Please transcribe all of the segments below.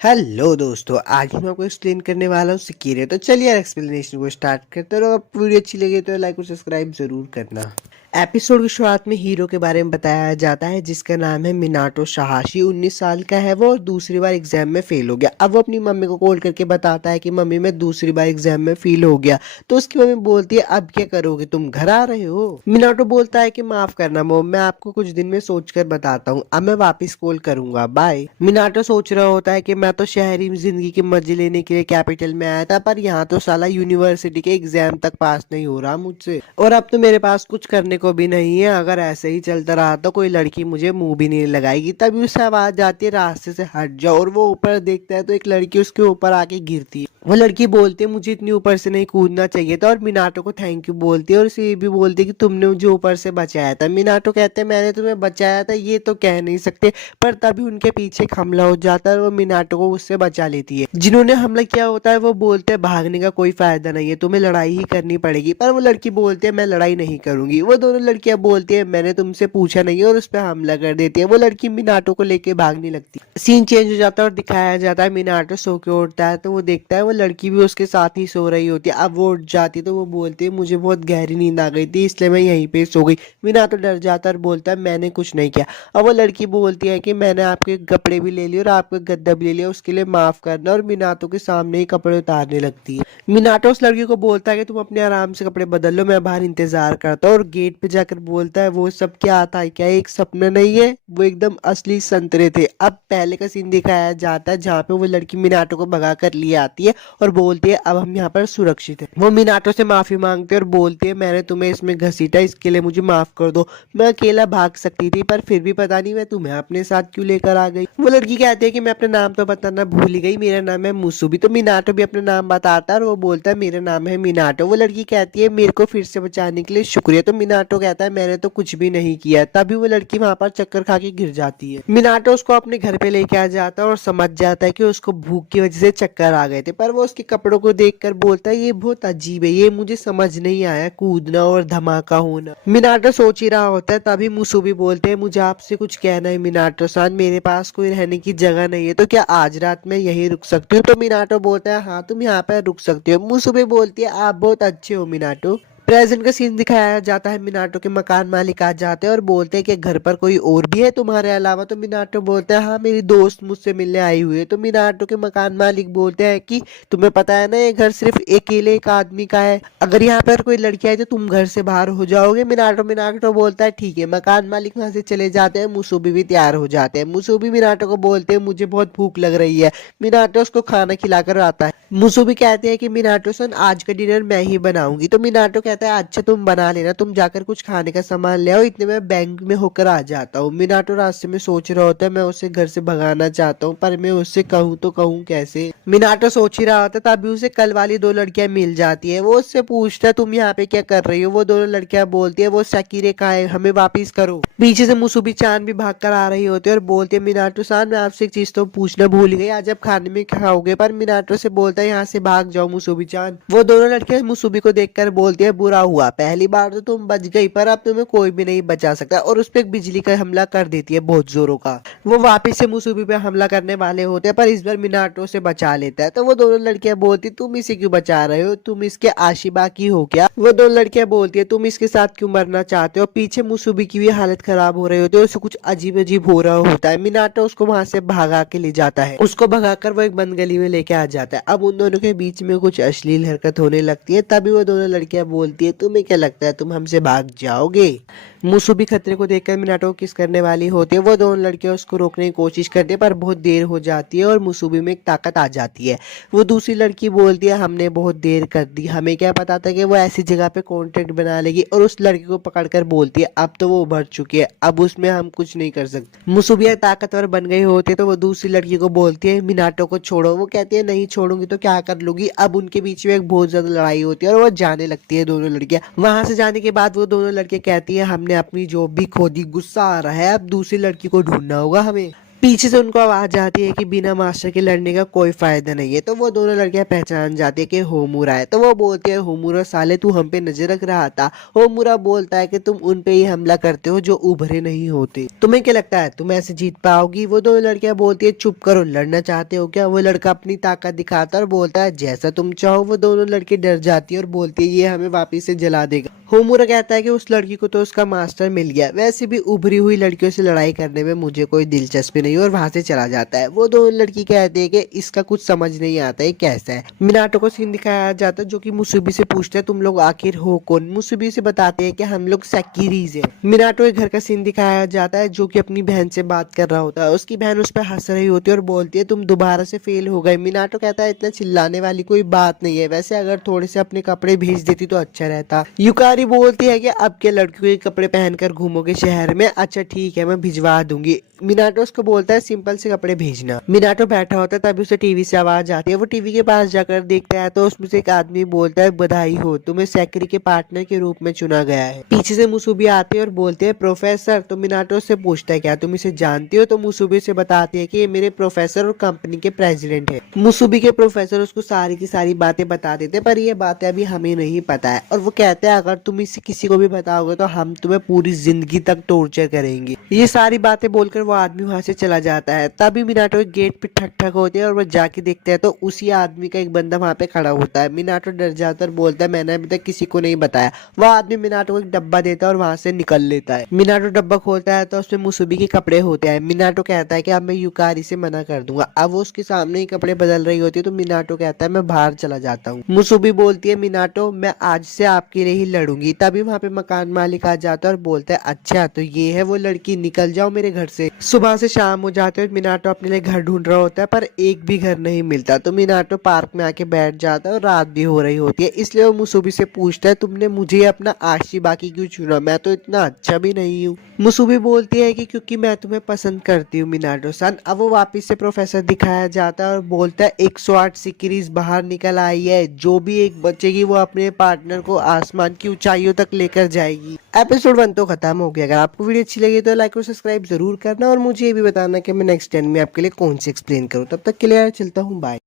Hello दोस्तों, आज मैं आपको एक्सप्लेन करने वाला हूँ सिकीरे। तो चलिए यार एक्सप्लेनेशन को स्टार्ट करते हैं। और आपको वीडियो अच्छी लगी तो लाइक और सब्सक्राइब जरूर करना। एपिसोड की शुरुआत में हीरो के बारे में बताया जाता है जिसका नाम है मिनाटो सहाशी। 19 साल का है वो और दूसरी बार एग्जाम में फेल हो गया। अब वो अपनी मम्मी को कॉल करके बताता है कि मम्मी मैं दूसरी बार एग्जाम में फेल हो गया। तो उसकी मम्मी बोलती है अब क्या करोगे, तुम घर आ रहे हो। मिनाटो बोलता है कि माफ करना मॉम, मैं आपको कुछ दिन में सोच कर बताता हूँ, अब मैं वापिस कॉल करूंगा, बाय। मिनाटो सोच रहा होता है कि मैं तो शहरी जिंदगी के मजे लेने के लिए कैपिटल में आया था, पर यहाँ तो साला यूनिवर्सिटी के एग्जाम तक पास नहीं हो रहा मुझसे, और अब तो मेरे पास कुछ करने को भी नहीं है। अगर ऐसे ही चलता रहा तो कोई लड़की मुझे मुंह भी नहीं लगाएगी। तभी उससे आवाज आती है रास्ते से हट जाओ, और वो ऊपर देखता है तो एक लड़की उसके ऊपर आके गिरती है। वो लड़की बोलती है मुझे इतनी ऊपर से नहीं कूदना चाहिए था, और मिनाटो को थैंक यू बोलती है और उसे ये भी बोलती है कि तुमने मुझे ऊपर से बचाया था। मिनाटो कहते हैं मैंने तुम्हें बचाया था ये तो कह नहीं सकते, पर तभी उनके पीछे एक हमला हो जाता है और वो मिनाटो को उससे बचा लेती है। जिन्होंने हमला किया होता है वो बोलते हैं भागने का कोई फायदा नहीं है, तुम्हें लड़ाई ही करनी पड़ेगी। पर वो लड़की बोलती है मैं लड़ाई नहीं करूंगी। वो दोनों लड़कियां बोलती है मैंने तुमसे पूछा नहीं है, और उस पर हमला कर देती है। वो लड़की मिनाटो को लेके भागने लगती है। सीन चेंज हो जाता है और दिखाया जाता है मिनाटो सो के उठता है तो वो देखता है वो लड़की भी उसके साथ ही सो रही होती है। अब वो उठ जाती है तो वो बोलती है मुझे बहुत गहरी नींद आ गई थी इसलिए मैं यहीं पे सो गई। मिनाटो डर जाता है और बोलता है मैंने कुछ नहीं किया। अब वो लड़की बोलती है कि मैंने आपके कपड़े भी ले लिए और आपका गद्दा भी ले लिया, उसके लिए माफ करना, और मिनाटो के सामने ही कपड़े उतारने लगती है। मिनाटो उस लड़की को बोलता है कि तुम अपने आराम से कपड़े बदल लो, मैं बाहर इंतजार करता हूँ, और गेट पे जाकर बोलता है वो सब क्या आता है, क्या एक सपना नहीं है, वो एकदम असली संतरे थे। अब पहले का सीन दिखाया जाता है जहाँ पे वो लड़की मिनाटो को भगा कर लिए आती है और बोलती है अब हम यहाँ पर सुरक्षित है। वो मिनाटो से माफी मांगते हैं और बोलती है मैंने तुम्हें इसमें घसीटा, इसके लिए मुझे माफ कर दो, मैं अकेला भाग सकती थी पर फिर भी पता नहीं मैं तुम्हें अपने साथ क्यों लेकर आ गई। वो लड़की कहती है कि मैं अपना नाम तो बताना भूल ही गई, मेरा नाम है मुसुबी। तो मिनाटो भी अपना नाम बताता है और वो बोलता है मेरा नाम है मिनाटो। वो लड़की कहती है मेरे को फिर से बचाने के लिए शुक्रिया। तो मिनाटो कहता है मैंने तो कुछ भी नहीं किया। तभी वो लड़की वहां पर चक्कर खा के गिर जाती है। मिनाटो उसको अपने घर पे लेके आ जाता है और समझ जाता है कि उसको भूख की वजह से चक्कर आ गए थे, पर वो उसके कपड़ों को देखकर बोलता है ये बहुत अजीब है, ये मुझे समझ नहीं आया कूदना और धमाका होना। मिनाटो सोच ही रहा होता है तभी मुसुबी बोलते हैं मुझे आपसे कुछ कहना है मिनाटो सान, मेरे पास कोई रहने की जगह नहीं है तो क्या आज रात में यहीं रुक सकती हूँ। तो मिनाटो बोलता है हाँ तुम यहाँ पर रुक सकते हो। मुसुबी बोलती है आप बहुत अच्छे हो मिनाटो। प्रेजेंट का सीन दिखाया जाता है। मिनाटो के मकान मालिक आ जाते हैं और बोलते हैं कि घर पर कोई और भी है तुम्हारे अलावा। तो मिनाटो बोलता है हाँ मेरी दोस्त मुझसे मिलने आई हुई है। तो मिनाटो के मकान मालिक बोलते हैं कि तुम्हें पता है ना ये घर सिर्फ अकेले एक आदमी का है, अगर यहाँ पर कोई लड़की आई तो तुम घर से बाहर हो जाओगे। मिनाटो मिनाटो बोलता है ठीक है। मकान मालिक वहां से चले जाते हैं। मुसुबी भी तैयार हो जाते हैं। मुसुबी मिनाटो को बोलते हैं मुझे बहुत भूख लग रही है। मिनाटो उसको खाना खिलाकर आता है। मुसुबी कहते हैं कि मिनाटो सन आज का डिनर मैं ही बनाऊंगी। तो मिनाटो कहता है अच्छा तुम बना लेना, तुम जाकर कुछ खाने का सामान ले आओ, इतने में बैंक में होकर आ जाता हूँ। मिनाटो रास्ते में सोच रहा होता है मैं उसे घर से भगाना चाहता हूँ पर मैं उससे कहूँ तो कहूँ कैसे। मिनाटो सोच ही रहा होता है तभी उसे कल वाली दो लड़कियां मिल जाती है। वो उससे पूछता है तुम यहाँ पे क्या कर रही हो। वो दोनों लड़कियां बोलती है वो सकीरे कहाँ है, हमें वापिस करो। पीछे से मुसुबी चांद भी भाग कर आ रही होती है और बोलती है मिनाटो सान मैं आपसे एक चीज तो पूछना भूल गई, आज आप खाने में खाओगे। पर मिनाटो से बोलता है यहाँ से भाग जाओ मुसुबी चांद। वो दोनों लड़कियां मुसुबी को देखकर बोलती है बुरा हुआ, पहली बार तो तुम बच गई पर अब तुम्हें कोई भी नहीं बचा सकता, और उस पर एक बिजली का हमला कर देती है बहुत जोरों का। वो वापस से मुसुबी पे हमला करने वाले होते हैं पर इस बार मिनाटो से बचा लेता है। तो वो दोनों लड़कियां बोलती तुम इसे क्यों बचा रहे हो, तुम इसके आशिबा की हो क्या। वो दोनों लड़कियां बोलती है तुम इसके साथ क्यों मरना चाहते हो। पीछे मुसुबी की भी हालत खराब हो रही होती है, उसे कुछ अजीब अजीब हो रहा होता है। मिनाटो उसको वहां से भगा के ले जाता है। उसको भगाकर वो एक बंद गली में लेके आ जाता है। अब उन दोनों के बीच में कुछ अश्लील हरकत होने लगती है। तभी वो दोनों लड़कियां बोलती है तुम्हें क्या लगता है तुम हमसे भाग जाओगे। मुसुबी खतरे को देखकर मिनाटो को किस करने वाली होती है। वो दोनों लड़कियां उसको रोकने की कोशिश करती है पर बहुत देर हो जाती है और मुसुबी में एक ताकत आ जाती है। वो दूसरी लड़की बोलती है हमने बहुत देर कर दी, हमें क्या पता था कि वो ऐसी जगह पे कॉन्टेक्ट बना लेगी, और उस लड़की को पकड़कर बोलती है अब तो वो उभर चुकी है, अब उसमें हम कुछ नहीं कर सकते। मुसुबी ताकतवर बन गई होती है तो वो दूसरी लड़की को बोलती है मिनाटो को छोड़ो। वो कहती है नहीं छोड़ूंगी तो क्या कर लूंगी। अब उनके बीच में एक बहुत ज्यादा लड़ाई होती है और वो जाने लगती है दोनों लड़कियां। वहां से जाने के बाद वो दोनों लड़के कहती है हमने अपनी जॉब भी खो दी, गुस्सा आ रहा है, अब दूसरी लड़की को ढूंढना होगा हमें। पीछे से उनको आवाज आती है कि बिना मास्टर के लड़ने का कोई फायदा नहीं है। तो वो दोनों लड़कियां पहचान जाती है कि होमुरा है। तो वो बोलती है होमुरा साले तू हम पे नजर रख रहा था। होमुरा बोलता है कि तुम उन पे ही हमला करते हो जो उभरे नहीं होते, तुम्हें क्या लगता है तुम ऐसे जीत पाओगी? वो दोनों लड़कियां बोलती है चुप करो, लड़ना चाहते हो क्या? वो लड़का अपनी ताकत दिखाता है और बोलता है जैसा तुम चाहो। वो दोनों लड़की डर जाती है और बोलती है ये हमें वापिस से जला देगा। होमुरा कहता है कि उस लड़की को तो उसका मास्टर मिल गया, वैसे भी उभरी हुई लड़कियों से लड़ाई करने में मुझे कोई दिलचस्पी नहीं, और वहां से चला जाता है। वो दो लड़की कहते हैं कि इसका कुछ समझ नहीं आता है कैसा है। मिनाटो को सीन दिखाया जाता है जो कि मुसुबी से पूछता है तुम लोग आखिर हो कौन? मुसुबी से बताते हैं कि हम लोग सेकिरीज है। मिनाटो के घर का सीन दिखाया जाता है जो कि अपनी बहन से बात कर रहा होता है। उसकी बहन उस पर हंस रही होती है और बोलती है तुम दोबारा से फेल हो गए। मिनाटो कहता है इतना चिल्लाने वाली कोई बात नहीं है, वैसे अगर थोड़े से अपने कपड़े भेज देती तो अच्छा रहता। युकारी बोलती है कि अब के लड़कियों के कपड़े पहनकर घूमोगे शहर में? अच्छा ठीक है मैं भिजवा दूंगी। मिनाटो उसको बोलता है सिंपल से कपड़े भेजना। मिनाटो बैठा होता है तभी उसे टीवी से आवाज आती है। वो टीवी के पास जाकर देखता है तो उसमें से एक आदमी बोलता है बधाई हो, तुम्हें सेक्री के पार्टनर के रूप में चुना गया है। पीछे से मुसुबी आती है और बोलते हैं प्रोफेसर। तो मिनाटो से पूछता है क्या तुम इसे जानती हो? तो मुसुबी से बताती है कि ये मेरे प्रोफेसर और कंपनी के प्रेसिडेंट है। मुसुबी के प्रोफेसर उसको सारी की सारी बातें बता देते पर ये बातें अभी हमें नहीं पता है, और वो कहते हैं अगर तुम इसे किसी को भी बताओगे तो हम तुम्हें पूरी जिंदगी तक टॉर्चर करेंगे। ये सारी बातें बोलकर वो आदमी वहां से चला जाता है। तभी मिनाटो एक गेट पे ठक ठक होती है और वो जाके देखते हैं तो उसी आदमी का एक बंदा वहां पे खड़ा होता है। मिनाटो डर जाता है और बोलता है मैंने अभी तक किसी को नहीं बताया। वह आदमी मिनाटो को एक डब्बा देता है और वहां से निकल लेता है। मिनाटो डब्बा खोलता है तो उसमें मुसुबी के कपड़े होते हैं। मिनाटो कहता है कि अब मैं युकारी से मना कर दूंगा। अब वो उसके सामने ही कपड़े बदल रही होती है तो मिनाटो कहता है मैं बाहर चला जाता हूँ। मुसुबी बोलती है मिनाटो मैं आज से आपके लिए ही लड़ूंगी। तभी वहां पे मकान मालिक आ जाता है और बोलता है अच्छा तो ये है वो लड़की, निकल जाओ मेरे घर से। सुबह से शाम हो जाती है और मिनाटो अपने लिए घर ढूंढ रहा होता है पर एक भी घर नहीं मिलता। तो मिनाटो पार्क में आके बैठ जाता है और रात भी हो रही होती है, इसलिए वो मुसुबी से पूछता है तुमने मुझे अपना आशी बाकी क्यों चुना, मैं तो इतना अच्छा भी नहीं हूँ। मुसुबी बोलती है कि क्योंकि मैं तुम्हें पसंद करती हूँ मिनाटो सन। अब वो वापिस से प्रोफेसर दिखाया जाता है और बोलता है 108 सिकरीज बाहर निकल आई है, जो भी एक बचेगी वो अपने पार्टनर को आसमान की ऊंचाइयों तक लेकर जाएगी। एपिसोड 1 तो खत्म हो गया। अगर आपको वीडियो अच्छी लगी तो लाइक और सब्सक्राइब जरूर करना, और मुझे ये भी बताना कि मैं नेक्स्ट टाइम में आपके लिए कौन सी एक्सप्लेन करूँ। तब तक के लिए चलता हूँ, बाय।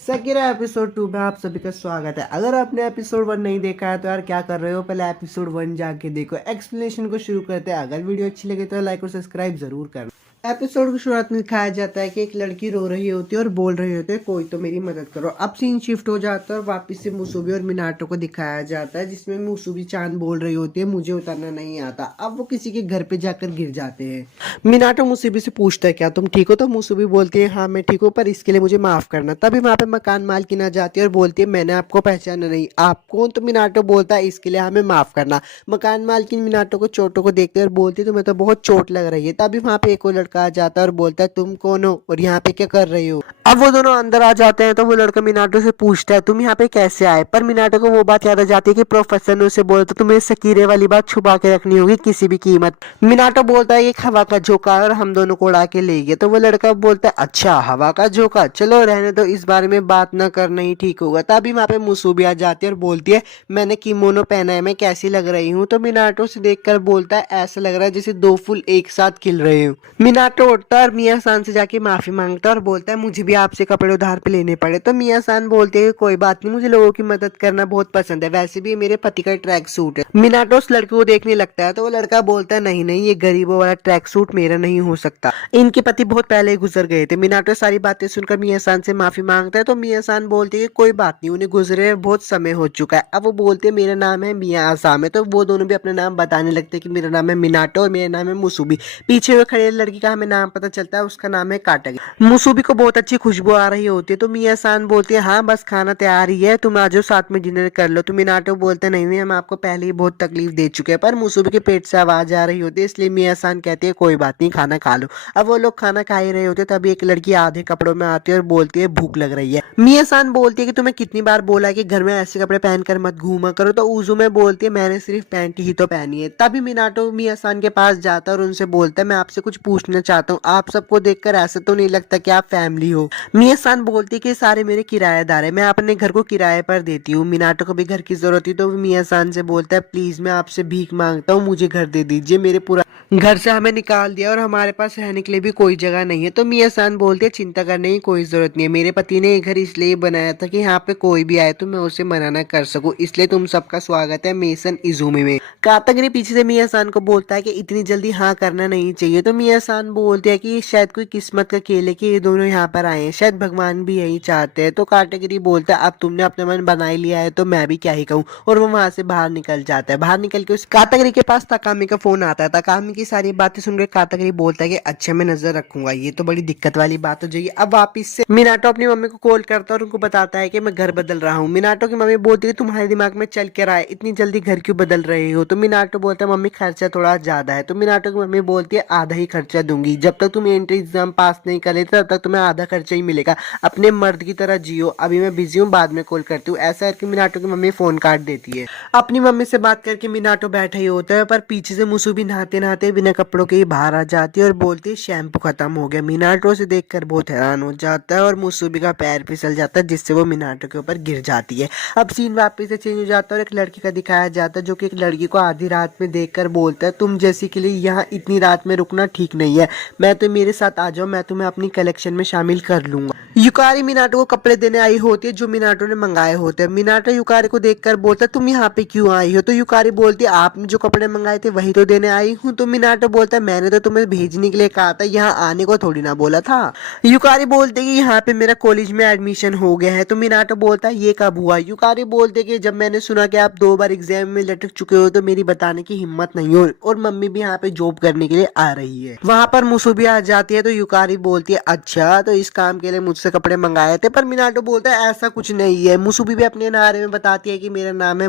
सकीरा एपिसोड 2 में आप सभी का स्वागत है। अगर आपने एपिसोड 1 नहीं देखा है तो यार क्या कर रहे हो, पहले एपिसोड 1 जाके देखो। एक्सप्लेनेशन को शुरू करते हैं। अगर वीडियो अच्छी लगे तो लाइक और सब्सक्राइब जरूर करना। एपिसोड की शुरुआत में दिखाया जाता है कि एक लड़की रो रही होती है और बोल रही होती है कोई तो मेरी मदद करो। अब सीन शिफ्ट हो जाता है और वापस से मुसुबी और मिनाटो को दिखाया जाता है, जिसमें मुसुबी चांद बोल रही होती है मुझे उतरना नहीं आता। अब वो किसी के घर पे जाकर गिर जाते हैं। मिनाटो मुसुबी से पूछता है क्या तुम ठीक हो? तो मुसुबी बोलती है हाँ मैं ठीक हूँ पर इसके लिए मुझे माफ करना। तभी वहां पे मकान मालकिन आ जाती है और बोलती है मैंने आपको पहचाना नहीं, आप कौन? तो मिनाटो बोलता है इसके लिए हमें माफ करना। मकान मालकिन मिनाटो को चोटों को देखते हैं और बोलती है तुम्हें तो बहुत चोट लग रही है। तभी वहां पे एक और लड़का आ जाता है और बोलता है तुम कौन हो और यहाँ पे क्या कर रही हो? अब वो दोनों अंदर आ जाते हैं तो वो लड़का मिनाटो से पूछता है तुम यहाँ पे कैसे आए? पर मिनाटो को वो बात याद आ जाती है कि प्रोफेसर ने उसे बोला था तुम्हें सकीरे वाली बात छुपा के रखनी होगी किसी भी कीमत। मिनाटो बोलता है एक हवा का झोंका है और हम दोनों को उड़ा के ले गए। तो वो लड़का बोलता है अच्छा हवा का झोंका, चलो रहने दो, इस बारे में बात ना करना ही ठीक होगा। तभी वहां पे मुसुबी आ जाती है और बोलती है मैंने किमोनो पहना है, मैं कैसी लग रही हूँ? तो मिनाटो से देखकर बोलता है ऐसा लग रहा है जैसे दो फूल एक साथ खिल रहे हो। मिनाटो उठता है और मिया सान से जाके माफी मांगता है और बोलता है मुझे भी आपसे कपड़े उधार पे लेने पड़े। तो मिया सान बोलते हैं कोई बात नहीं, मुझे लोगों की मदद करना बहुत पसंद है, वैसे भी मेरे पति का ट्रैक सूट है। मिनाटो उस लड़के को देखने लगता है तो वो लड़का बोलता है नहीं नहीं ये गरीबों वाला ट्रैक सूट मेरा नहीं हो सकता, इनके पति बहुत पहले ही गुजर गए थे। मिनाटो सारी बातें सुनकर मिया सान से माफी मांगता है तो मिया सान बोलते है कोई बात नहीं, उन्हें गुजरे बहुत समय हो चुका है। अब वो बोलते है मेरा नाम है मिया आसाम है। तो वो दोनों भी अपना नाम बताने लगते हैं कि मेरा नाम है मिनाटो और मेरा नाम है मुसुबी। पीछे हुए खड़े लड़की का हमें नाम पता चलता है, उसका नाम है काटगी। मुसुबी को बहुत अच्छी खुशबू आ रही होती है तो मिया सान बोलती है हाँ बस खाना तैयार ही है, तुम आ जाओ साथ में डिनर कर लो। तो मिनाटो बोलते नहीं नहीं हम आपको पहले ही बहुत तकलीफ दे चुके हैं। पर मुसुबी के पेट से आवाज आ रही होती है इसलिए मिया सान कहती है कोई बात नहीं खाना खा लो। अब वो लोग खाना खा ही रहे होते तभी एक लड़की आधे कपड़ों में आती है और बोलती है भूख लग रही है। मिया सान बोलती है कि तुम्हें कितनी बार बोला है कि घर में ऐसे कपड़े पहनकर मत घूमा करो। तो उजुमे बोलती है मैंने सिर्फ पैंट ही तो पहनी है। तभी मिनाटो मिया सान के पास जाता है और उनसे बोलता है मैं आपसे कुछ पूछना पूछना चाहता हूँ, आप सबको देखकर ऐसा तो नहीं लगता कि आप फैमिली हो? मिया सान बोलती है कि सारे मेरे किराएदार है, मैं अपने घर को किराए पर देती हूँ। मिनाटो को भी घर की जरूरत थी तो वो मिया सान से बोलता है, प्लीज मैं आपसे भीख मांगता हूँ, मुझे घर दे दीजिए, मेरे पूरा घर से हमें निकाल दिया और हमारे पास रहने के लिए भी कोई जगह नहीं है। तो मिया सान बोलते हैं, चिंता करने की कोई जरूरत नहीं है, मेरे पति ने ये घर इसलिए बनाया था कि यहाँ पे कोई भी आए तो मैं उसे मना ना कर सकूं, इसलिए तुम सबका स्वागत है मेसन इजुमी में। कातागिरी पीछे से मिया सान को बोलता है कि इतनी जल्दी हाँ करना नहीं चाहिए। तो मिया सान बोलते हैं कि शायद कोई किस्मत का खेल है कि ये दोनों यहाँ पर आए हैं, शायद भगवान भी यही चाहते हैं। तो कातागिरी बोलता है, अब तुमने अपना मन बना ही लिया है तो मैं भी क्या ही कहूँ, और वो वहां से बाहर निकल जाता है। बाहर निकल के उस कातागिरी के पास ताकामी का फोन आता है। ताकामी की सारी बातें सुनकर कातागिरी बोलता है कि अच्छा मैं नजर रखूंगा, ये तो बड़ी दिक्कत वाली बात हो जाएगी। अब वापिस से मिनाटो अपनी मम्मी को कॉल करता है और उनको बताता है कि मैं घर बदल रहा हूँ। मिनाटो की मम्मी बोलती है तुम्हारे दिमाग में चल क्या रहा है, इतनी जल्दी घर क्यों बदल रहे हो? तो मिनाटो बोलता है मम्मी खर्चा थोड़ा ज्यादा है। तो मिनाटो की मम्मी बोलती है आधा ही खर्चा दूंगी, जब तक तुम एंट्री एग्जाम पास नहीं कर लेते तब तक तुम्हें आधा खर्चा ही मिलेगा, अपने मर्द की तरह जियो, अभी मैं बिजी हूँ, बाद में कॉल करती हूँ। ऐसा करके मिनाटो की मम्मी फोन काट देती है। अपनी मम्मी से बात करके मिनाटो बैठा ही होता है, पर पीछे से मुसुबी नहाते नहाते बिना कपड़ों के ही बाहर आ जाती है और बोलती है शैम्पू खत्म हो गया। मिनाटो से देखकर बहुत हैरान हो जाता है और मुसुबी का पैर फिसल जाता है जिससे वो मिनाटो के ऊपर गिर जाती है। अब सीन वापस से चेंज हो जाता है और एक लड़की का दिखाया जाता है जो कि एक लड़की को आधी रात में देखकर बोलता है, तुम जैसी के लिए यहाँ इतनी रात में रुकना ठीक नहीं है, मैं तो मेरे साथ आ जाओ, मैं तुम्हें अपनी कलेक्शन में शामिल कर लूंगा। युकारी मिनाटो को कपड़े देने आई होती है जो मिनाटो ने मंगाए होते हैं। मिनाटो युकारी को देखकर बोलता है तुम यहाँ पे क्यों आई हो? तो युकारी बोलती है आपने जो कपड़े मंगाए थे वही तो देने आई हूँ। तो मिनाटो बोलता है मैंने तो तुम्हें भेजने के लिए कहा था, यहाँ आने को थोड़ी ना बोला था। युकारी बोलते कि यहाँ पे मेरा कॉलेज में एडमिशन हो गया है। तो मिनाटो बोलता है ये कब हुआ? युकारी बोलते कि जब मैंने सुना कि आप 2 बार एग्जाम में लटक चुके हो तो मेरी बताने की हिम्मत नहीं हो, और मम्मी भी यहाँ पे जॉब करने के लिए आ रही है। वहाँ पर मुसुबी आ जाती है तो युकारी बोलती है अच्छा तो इस काम के लिए मुझसे कपड़े मंगाए थे। पर मिनाटो बोलता है ऐसा कुछ नहीं है। मुसुबी भी अपने नारे में बताती है कि मेरा नाम है